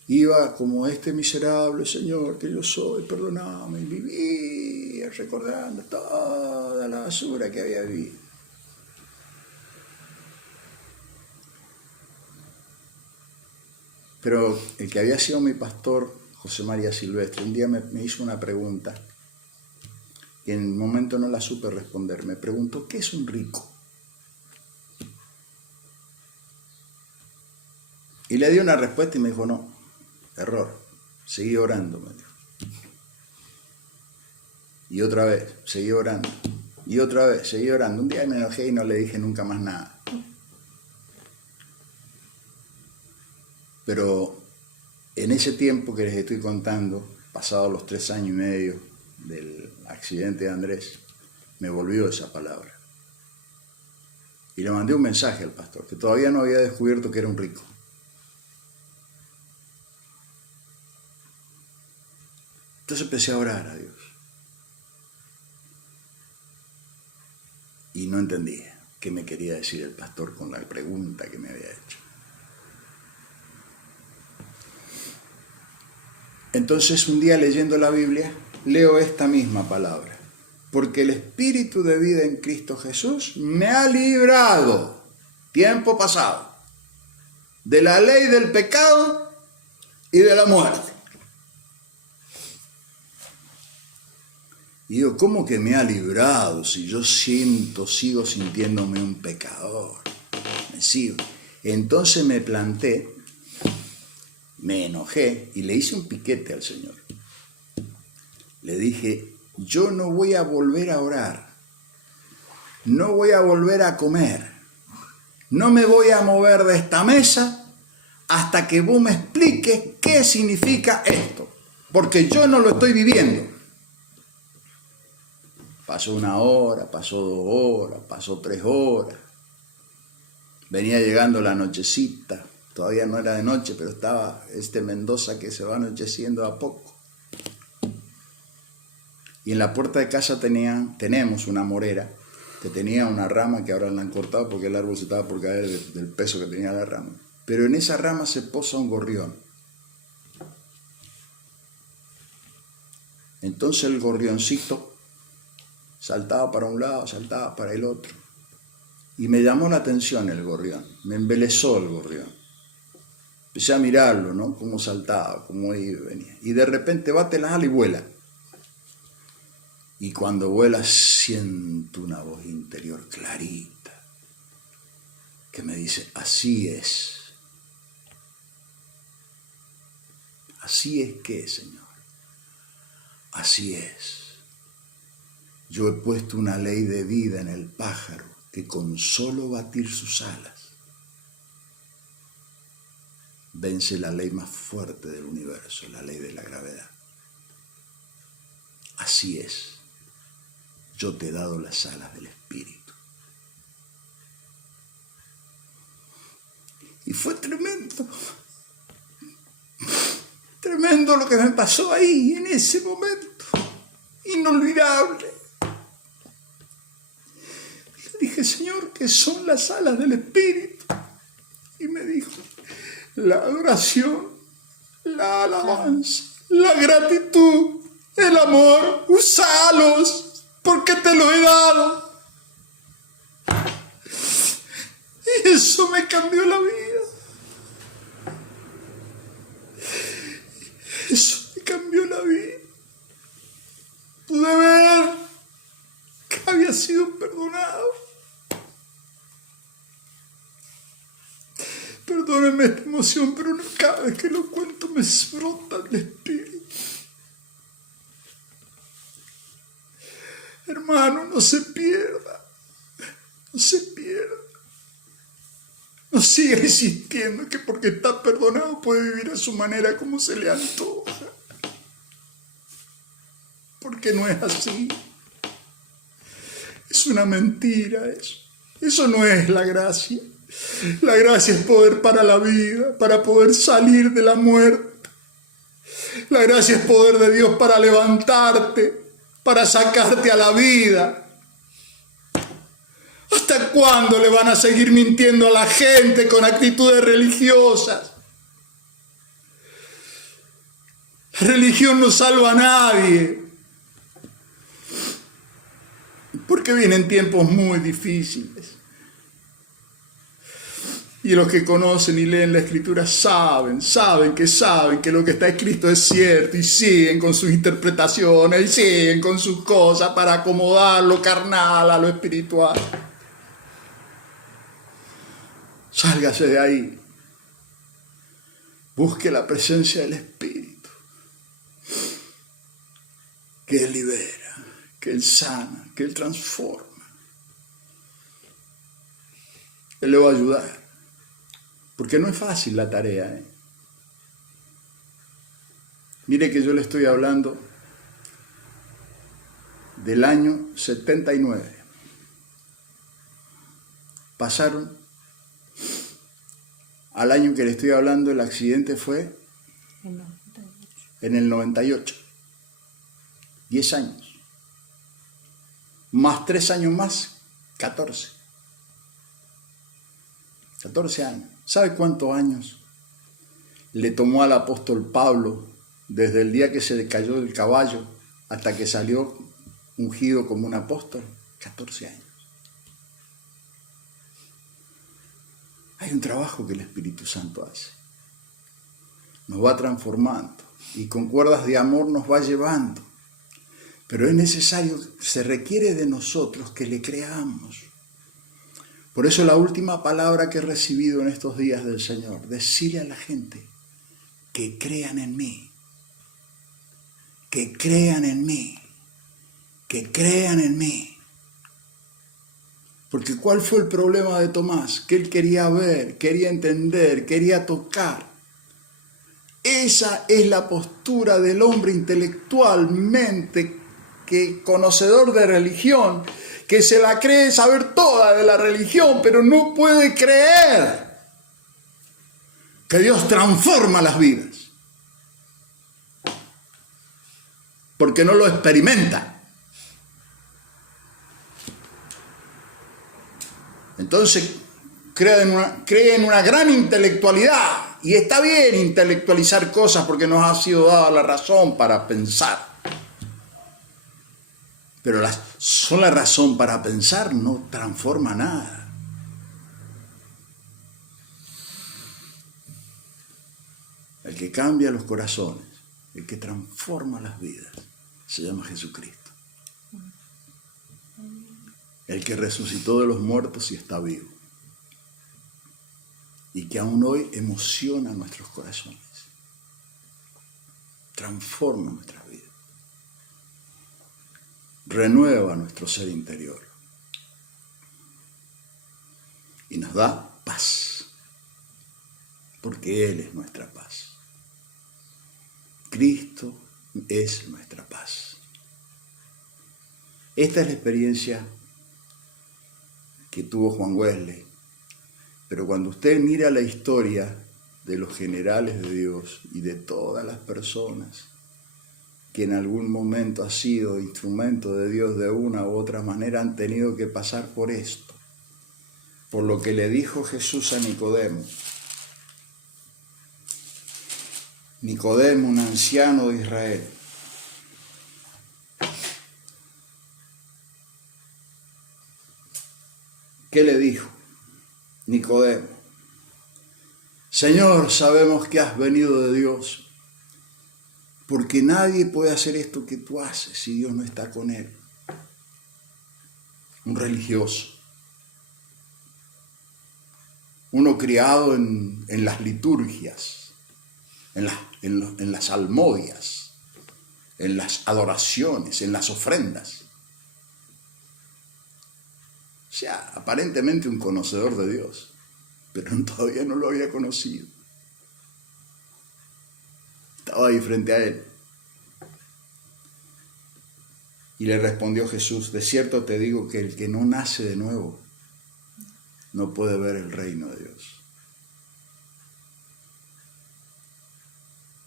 iba como este miserable Señor que yo soy, perdóname, y vivía recordando toda la basura que había vivido. Pero el que había sido mi pastor, José María Silvestre, un día me hizo una pregunta y en el momento no la supe responder. Me preguntó, ¿qué es un rico? Y le di una respuesta y me dijo, no, error, seguí orando, me dijo. Y otra vez, seguí orando. Y otra vez, seguí orando. Un día me enojé y no le dije nunca más nada. Pero en ese tiempo que les estoy contando, pasados los 3 años y medio del accidente de Andrés, me volvió esa palabra. Y le mandé un mensaje al pastor, que todavía no había descubierto que era un rico. Entonces empecé a orar a Dios. Y no entendía. qué me quería decir el pastor con la pregunta que me había hecho. Entonces un día leyendo la Biblia, leo esta misma palabra. Porque el Espíritu de vida en Cristo Jesús me ha librado, tiempo pasado, de la ley del pecado y de la muerte. Y digo, ¿cómo que me ha librado si yo sigo sintiéndome un pecador? Me sigo. Entonces me planté, me enojé y le hice un piquete al Señor. Le dije, yo no voy a volver a orar, no voy a volver a comer, no me voy a mover de esta mesa hasta que vos me expliques qué significa esto, porque yo no lo estoy viviendo. Pasó 1 hora, pasó 2 horas, pasó 3 horas, venía llegando la nochecita, todavía no era de noche, pero estaba Mendoza que se va anocheciendo a poco. Y en la puerta de casa tenemos una morera que tenía una rama que ahora la han cortado porque el árbol se estaba por caer del peso que tenía la rama. Pero en esa rama se posa un gorrión. Entonces el gorrioncito saltaba para un lado, saltaba para el otro. Y me llamó la atención el gorrión, me embelesó el gorrión. Empecé a mirarlo, ¿no? Cómo saltaba, cómo iba y venía. Y de repente bate las alas y vuela. Y cuando vuela siento una voz interior clarita que me dice, así es. Así es que, Señor. Así es. Yo he puesto una ley de vida en el pájaro que con solo batir sus alas vence la ley más fuerte del universo, la ley de la gravedad. Así es. Yo te he dado las alas del Espíritu. Y fue tremendo. Tremendo lo que me pasó ahí, en ese momento. Inolvidable. Le dije, Señor, ¿qué son las alas del Espíritu? Y me dijo, la adoración, la alabanza, la gratitud, el amor, usalos. Porque te lo he dado. Y eso me cambió la vida. Eso me cambió la vida. Pude ver que había sido perdonado. Perdónenme esta emoción, pero cada vez que lo cuento me brota el espíritu. Hermano, no se pierda, no se pierda. No siga insistiendo que porque está perdonado puede vivir a su manera como se le antoja. Porque no es así. Es una mentira eso. Eso no es la gracia. La gracia es poder para la vida, para poder salir de la muerte. La gracia es poder de Dios para levantarte, para sacarte a la vida. ¿Hasta cuándo le van a seguir mintiendo a la gente con actitudes religiosas? La religión no salva a nadie. Porque vienen tiempos muy difíciles. Y los que conocen y leen la Escritura saben que lo que está escrito es cierto y siguen con sus interpretaciones y siguen con sus cosas para acomodar lo carnal a lo espiritual. Sálgase de ahí. Busque la presencia del Espíritu. Que Él libera, que Él sana, que Él transforma. Él le va a ayudar. Porque no es fácil la tarea. Mire que yo le estoy hablando del año 79. Pasaron al año que le estoy hablando, el accidente fue en el 98. 10 años. Más 3 años más, 14. 14 años. ¿Sabe cuántos años le tomó al apóstol Pablo desde el día que se le cayó del caballo hasta que salió ungido como un apóstol? 14 años. Hay un trabajo que el Espíritu Santo hace. Nos va transformando y con cuerdas de amor nos va llevando. Pero es necesario, se requiere de nosotros que le creamos. Por eso la última palabra que he recibido en estos días del Señor, decirle a la gente que crean en mí, que crean en mí, que crean en mí. Porque ¿cuál fue el problema de Tomás? Que él quería ver, quería entender, quería tocar. Esa es la postura del hombre intelectualmente que conocedor de religión, que se la cree saber toda de la religión, pero no puede creer que Dios transforma las vidas. Porque no lo experimenta. Entonces, cree en una gran intelectualidad. Y está bien intelectualizar cosas porque nos ha sido dada la razón para pensar. Pero la sola razón para pensar no transforma nada. El que cambia los corazones, el que transforma las vidas, se llama Jesucristo. El que resucitó de los muertos y está vivo. Y que aún hoy emociona nuestros corazones. Transforma nuestras vidas. Renueva nuestro ser interior. Y nos da paz. Porque Él es nuestra paz. Cristo es nuestra paz. Esta es la experiencia que tuvo Juan Wesley. Pero cuando usted mira la historia de los generales de Dios y de todas las personas que en algún momento han sido instrumento de Dios de una u otra manera, han tenido que pasar por esto, por lo que le dijo Jesús a Nicodemo. Nicodemo, un anciano de Israel. ¿Qué le dijo Nicodemo? Señor, sabemos que has venido de Dios, porque nadie puede hacer esto que tú haces si Dios no está con él. Un religioso. Uno criado en las liturgias, en las salmodias, en las adoraciones, en las ofrendas. O sea, aparentemente un conocedor de Dios, pero todavía no lo había conocido. Estaba ahí frente a él. Y le respondió Jesús, de cierto te digo que el que no nace de nuevo no puede ver el reino de Dios.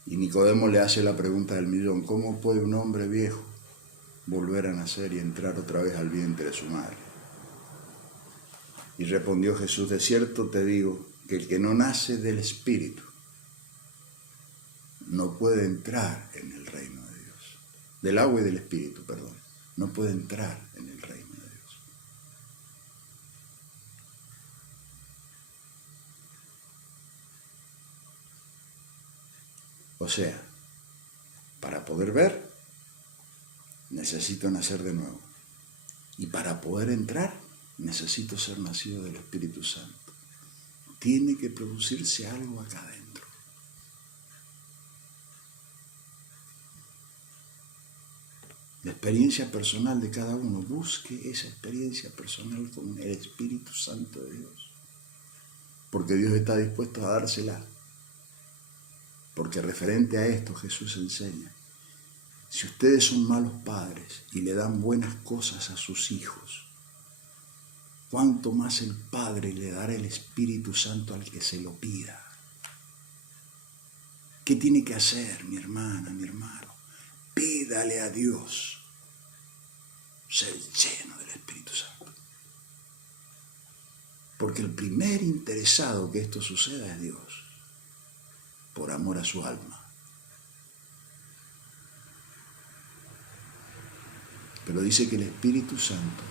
Y Nicodemo le hace la pregunta del millón, ¿cómo puede un hombre viejo volver a nacer y entrar otra vez al vientre de su madre? Y respondió Jesús, de cierto te digo que el que no nace del Espíritu no puede entrar en el reino de Dios. Del agua y del Espíritu, perdón. No puede entrar en el reino de Dios. O sea, para poder ver, necesito nacer de nuevo. Y para poder entrar, necesito ser nacido del Espíritu Santo. Tiene que producirse algo acá adentro. La experiencia personal de cada uno. Busque esa experiencia personal con el Espíritu Santo de Dios. Porque Dios está dispuesto a dársela. Porque referente a esto Jesús enseña. Si ustedes son malos padres y le dan buenas cosas a sus hijos, ¿cuánto más el Padre le dará el Espíritu Santo al que se lo pida? ¿Qué tiene que hacer, mi hermana, mi hermano? Pídale a Dios ser lleno del Espíritu Santo. Porque el primer interesado que esto suceda es Dios, por amor a su alma. Pero dice que el Espíritu Santo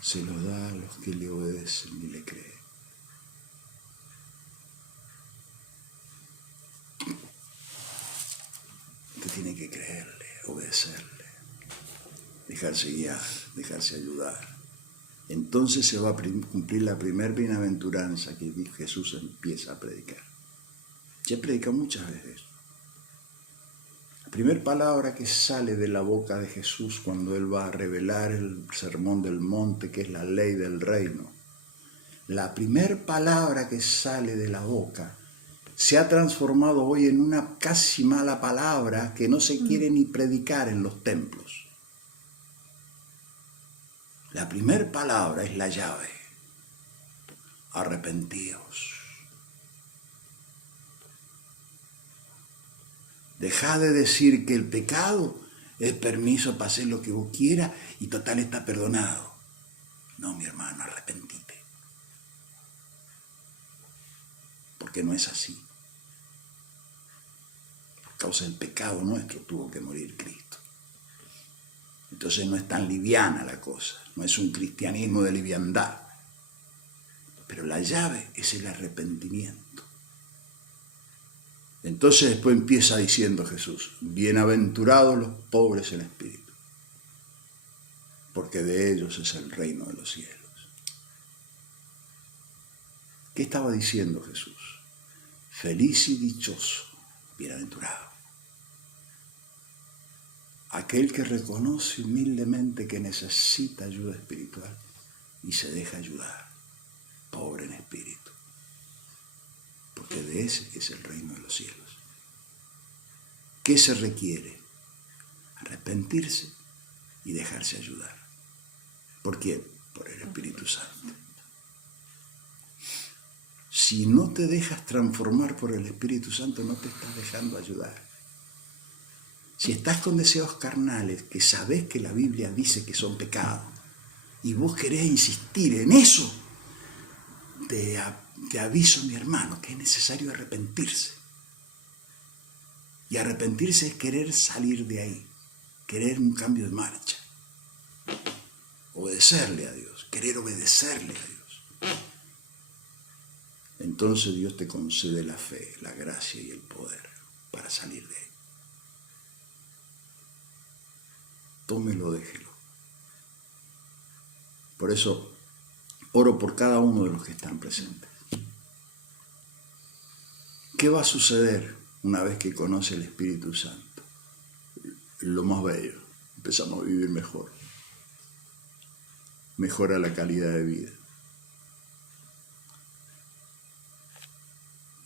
se lo da a los que le obedecen y le creen. Usted tiene que creerle, obedecerle, dejarse guiar, dejarse ayudar. Entonces se va a cumplir la primera bienaventuranza que Jesús empieza a predicar. Ya he predicado muchas veces eso. La primera palabra que sale de la boca de Jesús cuando Él va a revelar el sermón del monte, que es la ley del reino, la primera palabra que sale de la boca se ha transformado hoy en una casi mala palabra que no se quiere ni predicar en los templos. La primera palabra es la llave. Arrepentíos. Dejá de decir que el pecado es permiso para hacer lo que vos quieras y total está perdonado. No, mi hermano, arrepentite. Porque no es así. Por causa del pecado nuestro tuvo que morir Cristo. Entonces no es tan liviana la cosa, no es un cristianismo de liviandad. Pero la llave es el arrepentimiento. Entonces después empieza diciendo Jesús, bienaventurados los pobres en espíritu, porque de ellos es el reino de los cielos. ¿Qué estaba diciendo Jesús? Feliz y dichoso, bienaventurado. Aquel que reconoce humildemente que necesita ayuda espiritual y se deja ayudar, pobre en espíritu, porque de ese es el reino de los cielos. ¿Qué se requiere? Arrepentirse y dejarse ayudar. ¿Por quién? Por el Espíritu Santo. Si no te dejas transformar por el Espíritu Santo, no te estás dejando ayudar. Si estás con deseos carnales, que sabés que la Biblia dice que son pecados, y vos querés insistir en eso, te aviso, mi hermano, que es necesario arrepentirse. Y arrepentirse es querer salir de ahí, querer un cambio de marcha. Obedecerle a Dios, querer obedecerle a Dios. Entonces Dios te concede la fe, la gracia y el poder para salir de ahí. Tómelo, déjelo. Por eso oro por cada uno de los que están presentes. ¿Qué va a suceder una vez que conoce el Espíritu Santo? Lo más bello, empezamos a vivir mejor. Mejora la calidad de vida.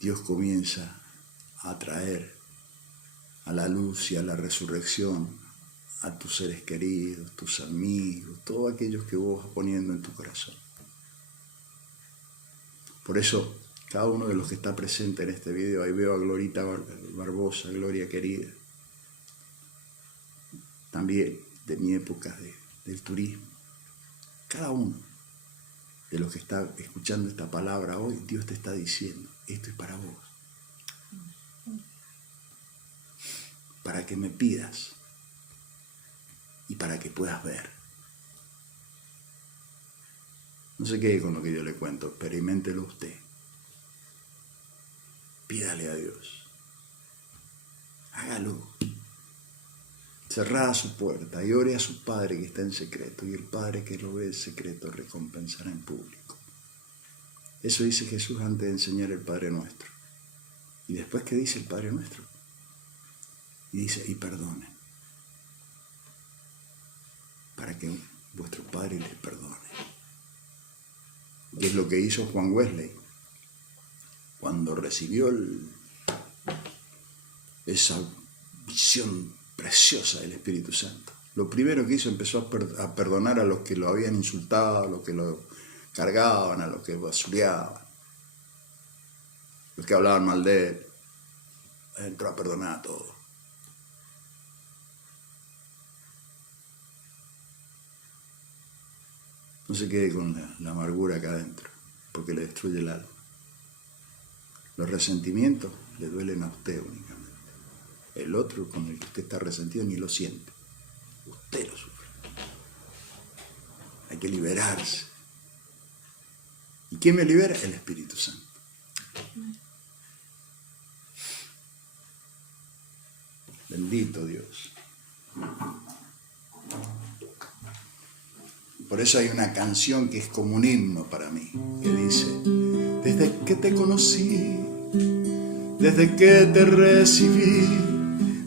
Dios comienza a traer a la luz y a la resurrección a tus seres queridos, tus amigos, todos aquellos que vos vas poniendo en tu corazón. Por eso, cada uno de los que está presente en este video, ahí veo a Glorita Barbosa, Gloria querida, también de mi época del turismo. Cada uno de los que está escuchando esta palabra hoy, Dios te está diciendo, esto es para vos. Para que me pidas y para que puedas ver. No se quede con lo que yo le cuento, experiméntelo usted. Pídale a Dios. Hágalo. Cerrada su puerta y ore a su Padre que está en secreto, y el Padre que lo ve en secreto recompensará en público. Eso dice Jesús antes de enseñar el Padre Nuestro. Y después, ¿qué dice el Padre Nuestro? Y dice, y perdonen, para que vuestro Padre les perdone. Y es lo que hizo Juan Wesley cuando recibió esa visión preciosa del Espíritu Santo. Lo primero que hizo, empezó a perdonar a los que lo habían insultado, a los que lo cargaban, a los que basureaban, los que hablaban mal de él. Entró a perdonar a todos. No se quede con la amargura acá adentro. porque le destruye el alma. Los resentimientos le duelen a usted únicamente. El otro con el que usted está resentido ni lo siente. Usted lo sufre. Hay que liberarse. ¿Y quién me libera? El Espíritu Santo. Bendito Dios. Por eso hay una canción que es como un himno para mí, que dice: desde que te conocí, desde que te recibí,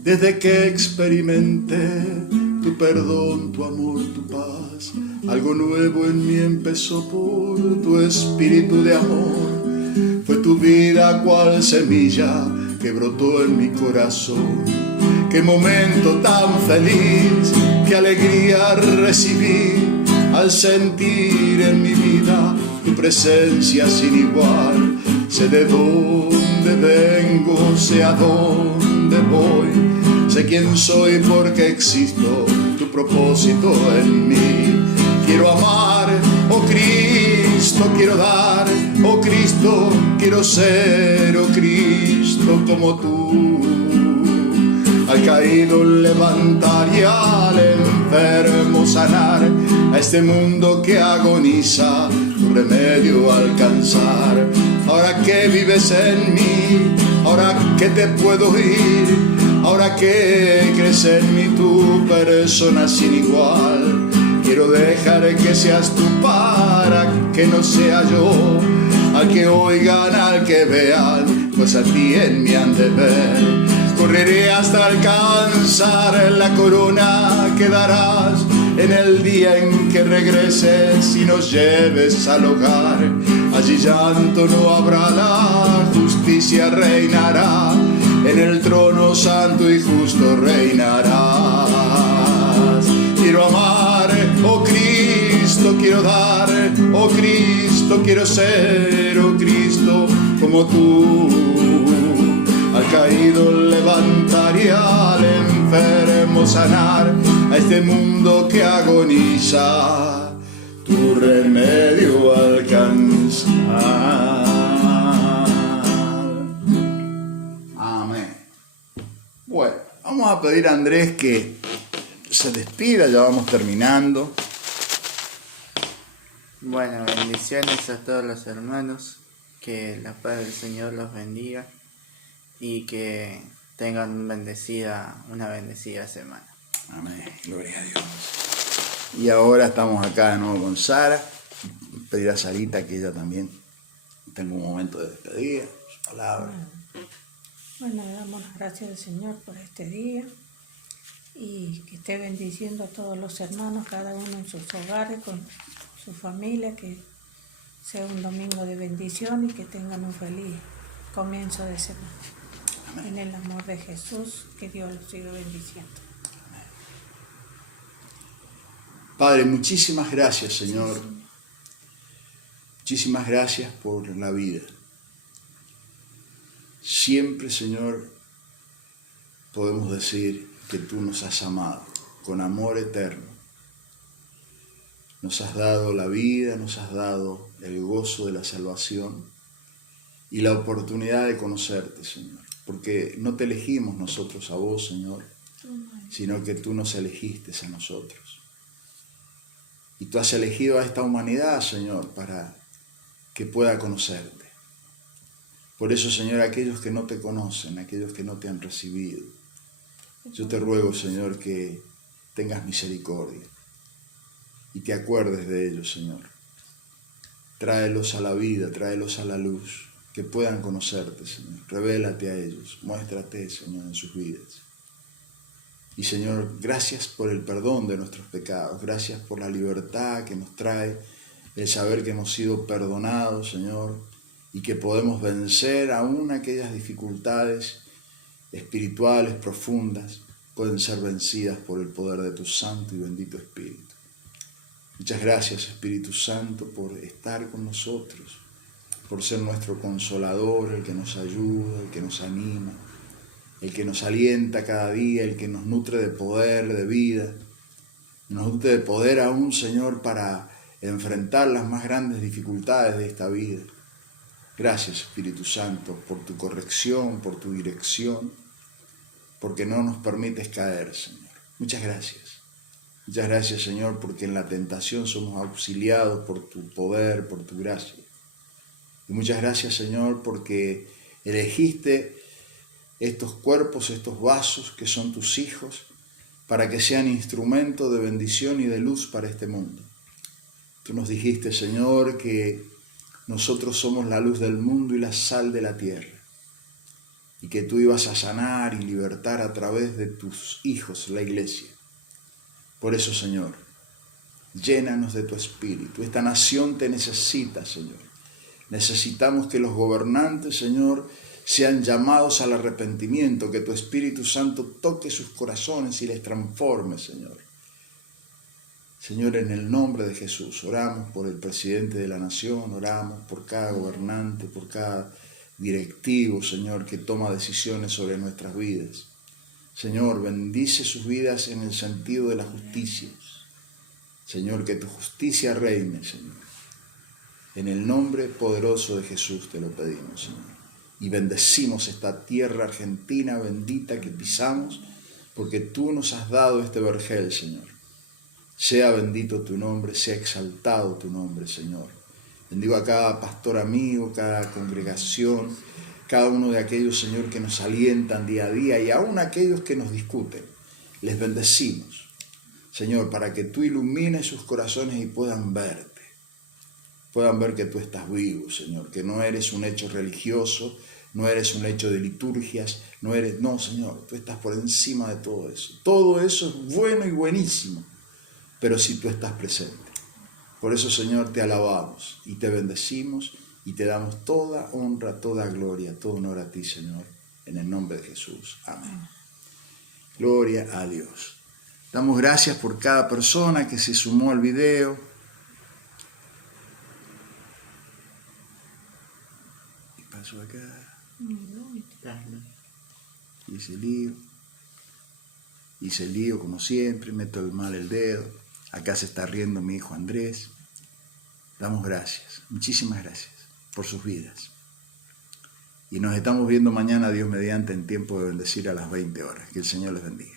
desde que experimenté tu perdón, tu amor, tu paz, algo nuevo en mí empezó por tu espíritu de amor. Fue tu vida cual semilla que brotó en mi corazón. Qué momento tan feliz, qué alegría recibí al sentir en mi vida tu presencia sin igual. Sé de dónde vengo, sé a dónde voy, sé quién soy porque existo, tu propósito en mí. Quiero amar, oh Cristo, quiero dar, oh Cristo, quiero ser, oh Cristo, como tú. Al caído levantar y al enfermo sanar, a este mundo que agoniza, tu remedio alcanzar. Ahora que vives en mí, ahora que te puedo oír, ahora que crece en mí tu persona sin igual, quiero dejar que seas tú para que no sea yo, al que oigan, al que vean, pues a ti en mí han de ver. Correré hasta alcanzar la corona que darás en el día en que regreses y nos lleves al hogar. Allí llanto no habrá, la justicia reinará, en el trono santo y justo reinarás. Quiero amar, oh Cristo, quiero dar, oh Cristo, quiero ser, oh Cristo, como tú. Al caído levantar y al enfermo sanar, a este mundo que agoniza, tu remedio alcanzar. Amén. Bueno, vamos a pedir a Andrés que se despida, ya vamos terminando. Bueno, bendiciones a todos los hermanos, que la paz del Señor los bendiga y que tengan una bendecida semana. Amén, gloria a Dios. Y ahora estamos acá de nuevo con Sara. Pedir a Sarita que ella también tenga un momento de despedida, su palabra. Bueno, le damos las gracias al Señor por este día y que esté bendiciendo a todos los hermanos, cada uno en sus hogares, con su familia, que sea un domingo de bendición y que tengan un feliz comienzo de semana. Amén. En el amor de Jesús, que Dios los siga bendiciendo. Amén. Padre, muchísimas gracias, Señor. Muchísimas gracias por la vida. Siempre, Señor, podemos decir que tú nos has amado con amor eterno. Nos has dado la vida, nos has dado el gozo de la salvación y la oportunidad de conocerte, Señor. Porque no te elegimos nosotros a vos, Señor, sino que tú nos elegiste a nosotros. Y tú has elegido a esta humanidad, Señor, para que pueda conocerte. Por eso, Señor, aquellos que no te conocen, aquellos que no te han recibido, yo te ruego, Señor, que tengas misericordia y te acuerdes de ellos, Señor. Tráelos a la vida, tráelos a la luz, que puedan conocerte, Señor. Revélate a ellos, muéstrate, Señor, en sus vidas. Y, Señor, gracias por el perdón de nuestros pecados, gracias por la libertad que nos trae el saber que hemos sido perdonados, Señor, y que podemos vencer aún aquellas dificultades espirituales profundas, pueden ser vencidas por el poder de tu Santo y bendito Espíritu. Muchas gracias, Espíritu Santo, por estar con nosotros, por ser nuestro consolador, el que nos ayuda, el que nos anima, el que nos alienta cada día, el que nos nutre de poder, de vida, nos nutre de poder aún, Señor, para enfrentar las más grandes dificultades de esta vida. Gracias, Espíritu Santo, por tu corrección, por tu dirección, porque no nos permites caer, Señor. Muchas gracias. Muchas gracias, Señor, porque en la tentación somos auxiliados por tu poder, por tu gracia. Y muchas gracias, Señor, porque elegiste estos cuerpos, estos vasos que son tus hijos, para que sean instrumento de bendición y de luz para este mundo. Tú nos dijiste, Señor, que nosotros somos la luz del mundo y la sal de la tierra, y que tú ibas a sanar y libertar a través de tus hijos, la iglesia. Por eso, Señor, llénanos de tu espíritu. Esta nación te necesita, Señor. Necesitamos que los gobernantes, Señor, sean llamados al arrepentimiento, que tu Espíritu Santo toque sus corazones y les transforme, Señor. Señor, en el nombre de Jesús, oramos por el presidente de la nación, oramos por cada gobernante, por cada directivo, Señor, que toma decisiones sobre nuestras vidas. Señor, bendice sus vidas en el sentido de la justicia. Señor, que tu justicia reine, Señor. En el nombre poderoso de Jesús te lo pedimos, Señor. Y bendecimos esta tierra argentina bendita que pisamos, porque tú nos has dado este vergel, Señor. Sea bendito tu nombre, sea exaltado tu nombre, Señor. Bendigo a cada pastor amigo, cada congregación, cada uno de aquellos, Señor, que nos alientan día a día y aún aquellos que nos discuten. Les bendecimos, Señor, para que tú ilumines sus corazones y puedan verte. Puedan ver que tú estás vivo, Señor, que no eres un hecho religioso, no eres un hecho de liturgias, no, Señor, tú estás por encima de todo eso. Todo eso es bueno y buenísimo, pero si tú estás presente. Por eso, Señor, te alabamos y te bendecimos y te damos toda honra, toda gloria, todo honor a ti, Señor, en el nombre de Jesús. Amén. Gloria a Dios. Damos gracias por cada persona que se sumó al video. ¿Qué pasó acá? Hice lío como siempre, meto mal el dedo. Acá se está riendo mi hijo Andrés. Damos gracias, muchísimas gracias por sus vidas. Y nos estamos viendo mañana, Dios mediante, en tiempo de bendecir a las 20 horas. Que el Señor les bendiga.